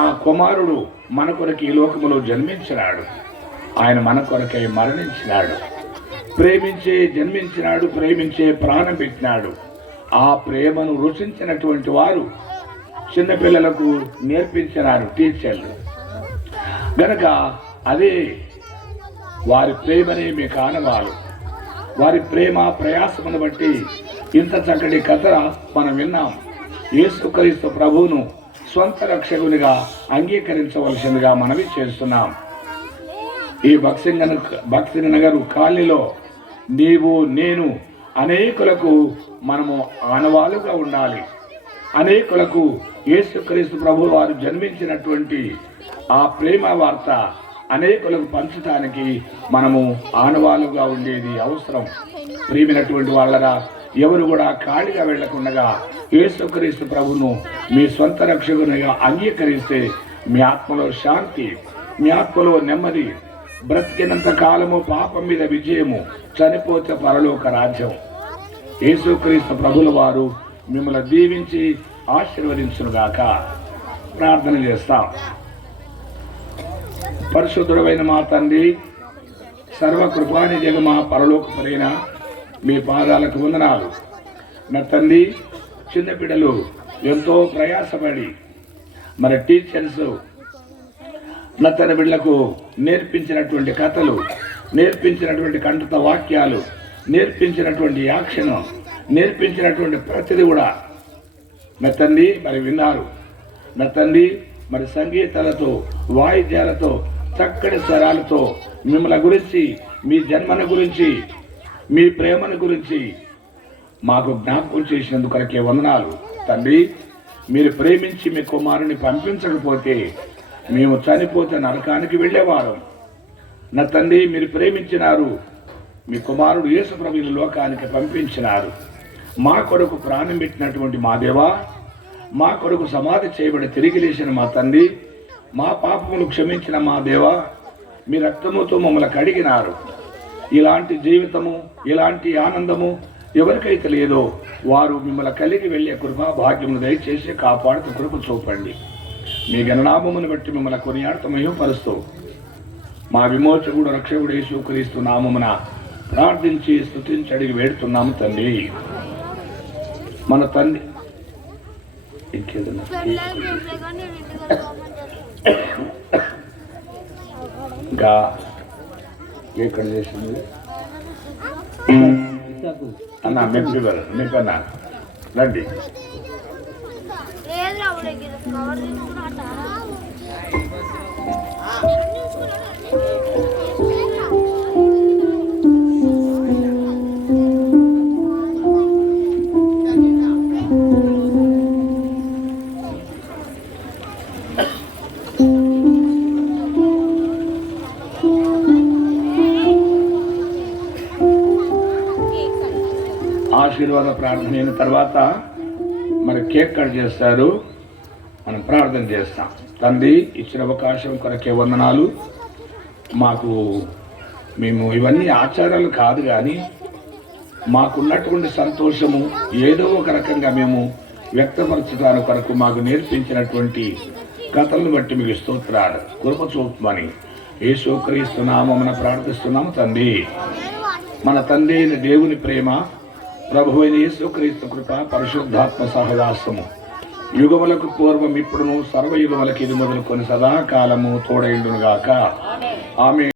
ఆ కుమారుడు మన కొరకు ఈ లోకములో జన్మించినాడు. ఆయన మన కొరకై మరణించినాడు. ప్రేమించే జన్మించినాడు, ప్రేమించే ప్రాణం పెట్టినాడు. ఆ ప్రేమను రుచించినటువంటి వారు చిన్నపిల్లలకు నేర్పించినారు టీచర్లు. గనక అదే వారి ప్రేమనే మీకు ఆనవాలు. వారి ప్రేమ ప్రయాసమును బట్టి ఇంత చక్కటి కథ మనం విన్నాం. యేసుక్రీస్తు ప్రభువును స్వంత రక్షకునిగా అంగీకరించవలసిందిగా మనవి చేస్తున్నాం. ఈ భక్సింగ్ నగర్ కాలనీలో నీవు నేను అనేకులకు మనము ఆనవాలుగా ఉండాలి. అనేకులకు యేసుక్రీస్తు ప్రభు వారు జన్మించినటువంటి ఆ ప్రేమ వార్త అనేకులకు పంచడానికి మనము ఆనవాలుగా ఉండేది అవసరం. ప్రియమైనటువంటి వాళ్ళరా, ఎవరు కూడా ఖాళీగా వెళ్లకుండా యేసుక్రీస్తు ప్రభును మీ సొంత రక్షకునిగా అంగీకరిస్తే మీ ఆత్మలో శాంతి, మీ ఆత్మలో నెమ్మది, బ్రతికినంత కాలము పాపం మీద విజయము, చనిపోతే పరలోక రాజ్యం. యేసుక్రీస్తు ప్రభుల వారు మిమ్మల్ని దీవించి ఆశీర్వదించునుగాక. ప్రార్థన చేస్తాం. పరిశుద్ధుడైన మా తండ్రి, సర్వకృపానిధిగా మా పరలోకపరైన మీ పాదాలకు వందనాలు. నా తండ్రి, చిన్న బిడ్డలు ఎంతో ప్రయాసపడి మన టీచర్స్ నా తన బిడ్డలకు నేర్పించినటువంటి కథలు, నేర్పించినటువంటి కంఠత వాక్యాలు, నేర్పించినటువంటి యాక్షన్, నేర్పించినటువంటి ప్రతిదీ కూడా నా తండ్రి మరి విన్నారు. నా తండ్రి మరి సంగీతాలతో, వాయిద్యాలతో, చక్కటి స్వరాలతో మిమ్మల్ని గురించి, మీ జన్మను గురించి, మీ ప్రేమను గురించి మాకు జ్ఞాపకం చేసినందుకొరకే వందనాలు. తండ్రి, మీరు ప్రేమించి మీ కుమారుని పంపించకపోతే మేము చనిపోతే నరకానికి వెళ్ళేవారు. నా తండ్రి, మీరు ప్రేమించినారు, మీ కుమారుడు యేసు ప్రభువుని లోకానికి పంపించినారు. మా కొరకు ప్రాణం పెట్టినటువంటి మా దేవా, మా కొరకు సమాధి చేయబడి తిరిగి లేచిన మా తండ్రి, మా పాపములు క్షమించిన మా దేవా, మీ రక్తముతో మమ్మల్ని కడిగినారు. ఇలాంటి జీవితము, ఇలాంటి ఆనందము ఎవరికైతే లేదో వారు మిమ్మల్ని కలిగి వెళ్ళే కృపా భాగ్యమును దయచేసి కాపాడుతూ కృప చూపండి. మీ గణనామమును బట్టి మిమ్మల్ని కొనియాడుతూ మహిమపరుస్తూ మా విమోచకుడు రక్షకుడు యేసుక్రీస్తు నామమున ప్రార్థించి స్తుతించి అడిగి వేడుతున్నాము తండ్రి. మన తండ్రి ఇంకేదన్నా ఇంకా ఎక్కడ చేసింది అన్న మెప్పన్నా రండి. ఆశీర్వాద ప్రార్థన అయిన తర్వాత మరి కేక్ కట్ చేస్తారు, మనం ప్రార్థన చేస్తాం. తండ్రి ఇచ్చిన అవకాశం కొరకే వందనాలు. మేము ఇవన్నీ ఆచారాలు కాదు, కానీ మాకున్నటువంటి సంతోషము ఏదో ఒక రకంగా మేము వ్యక్తపరచడానికి కొరకు మాకు నేర్పించినటువంటి కథలను బట్టి మీకు స్తోత్రాలు. కృప చూపమని యేసుక్రీస్తు నామమున ప్రార్థిస్తున్నాము తండ్రి. మన తండ్రి అయిన దేవుని ప్రేమ, ప్రభువైన యేసుక్రీస్తు కృప, పరిశుద్ధాత్మ సహవాసము యుగములకు పూర్వం ఇప్పుడును సర్వయుగములకి ఇది మొదలుకొని సదాకాలము తోడైండునుగాక. ఆమె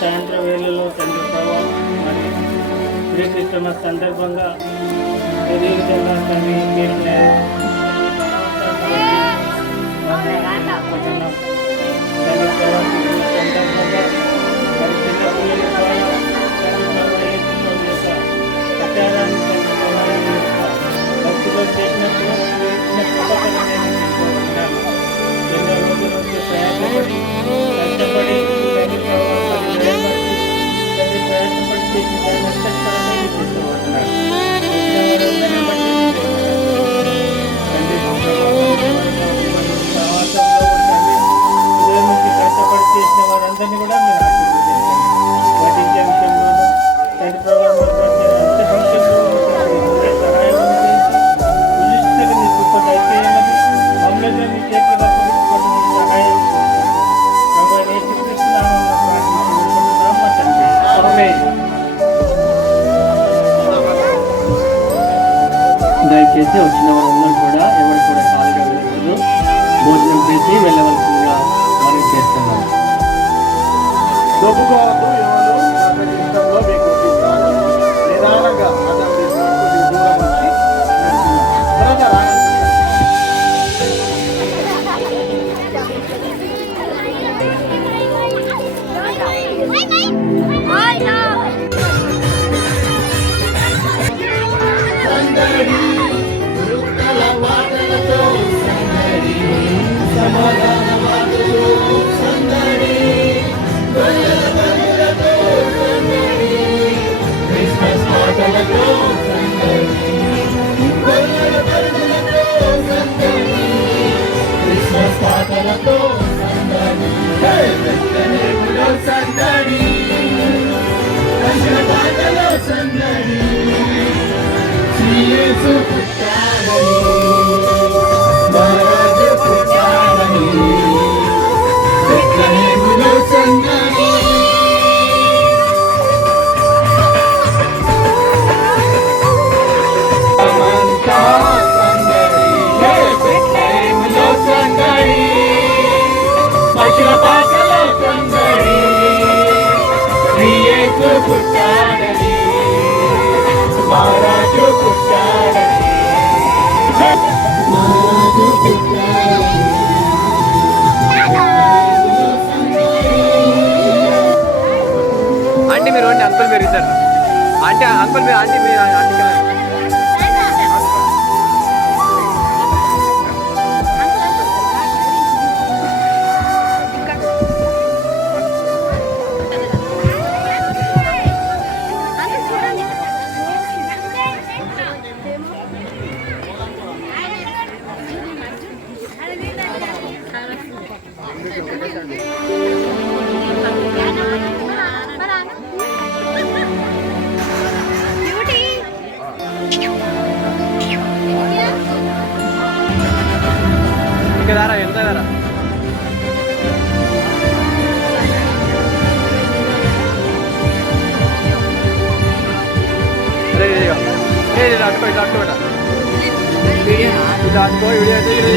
సాయంత్రం వేళలో తండ్రి ప్రభావ మరి ప్రీ క్రిస్టమస్ సందర్భంగా ఎదుగుదల తండ్రి మీరు తండ్రి ప్రభావ సందర్భంగా మరి చిన్న పిల్లల ద్వారా తండ్రి ప్రభావ ప్రచారాన్ని తండ్రి ప్రభావ భక్తులు చేసినప్పుడు ఎన్నో రోజుల నుంచి ప్రయాసపడి కష్టపడి తండ్రి ప్రభావ తండ్రి ప్రయాసపడి చేసిన నష్టపడమే చూస్తూ ఉంటున్నారు తండ్రి ప్రవాసంలో తండ్రి ఉదయం నుంచి కష్టపడి చేసిన వారందరినీ కూడా మీరు ఆశీర్వదించండి వాటించే విషయంలోనూ తండ్రి ప్రభావ అంత విషయంలో సహాయం ఉచితంగా మీ కృప దయచేయమని మమ్మల్ని మీ చేతుల సహాయం ప్రభావ యేసుక్రీస్తునామములో ప్రార్థించుకుంటున్నాం మా తండ్రి. ఆమేన్. దయచేసి వచ్చిన వారందరూ కూడా ఎవరు కూడా ఖాళీగా వెళ్ళకూడదు, భోజనం చేసి వెళ్ళవలసిందిగా మనం చేస్తున్నాం. దొబ్బుకోవద్దు, ఎవరు ఇష్టంలో మీకు నిదానంగా అన్నం తీసుకొని దూరం వచ్చి త్వరగా రా. ఆంటీ మీరు రండి, అంకుల్ మీరు ఇద్దరు ఆంటీ అంకుల్ మీరు ఆంటీ మీరు ఆంటీ కదా దారా ఎంత దారా అట్టుకో ఇట్లా అట్టుకో ఇట్లా అట్టుకో ఇట్లా వస్తుంది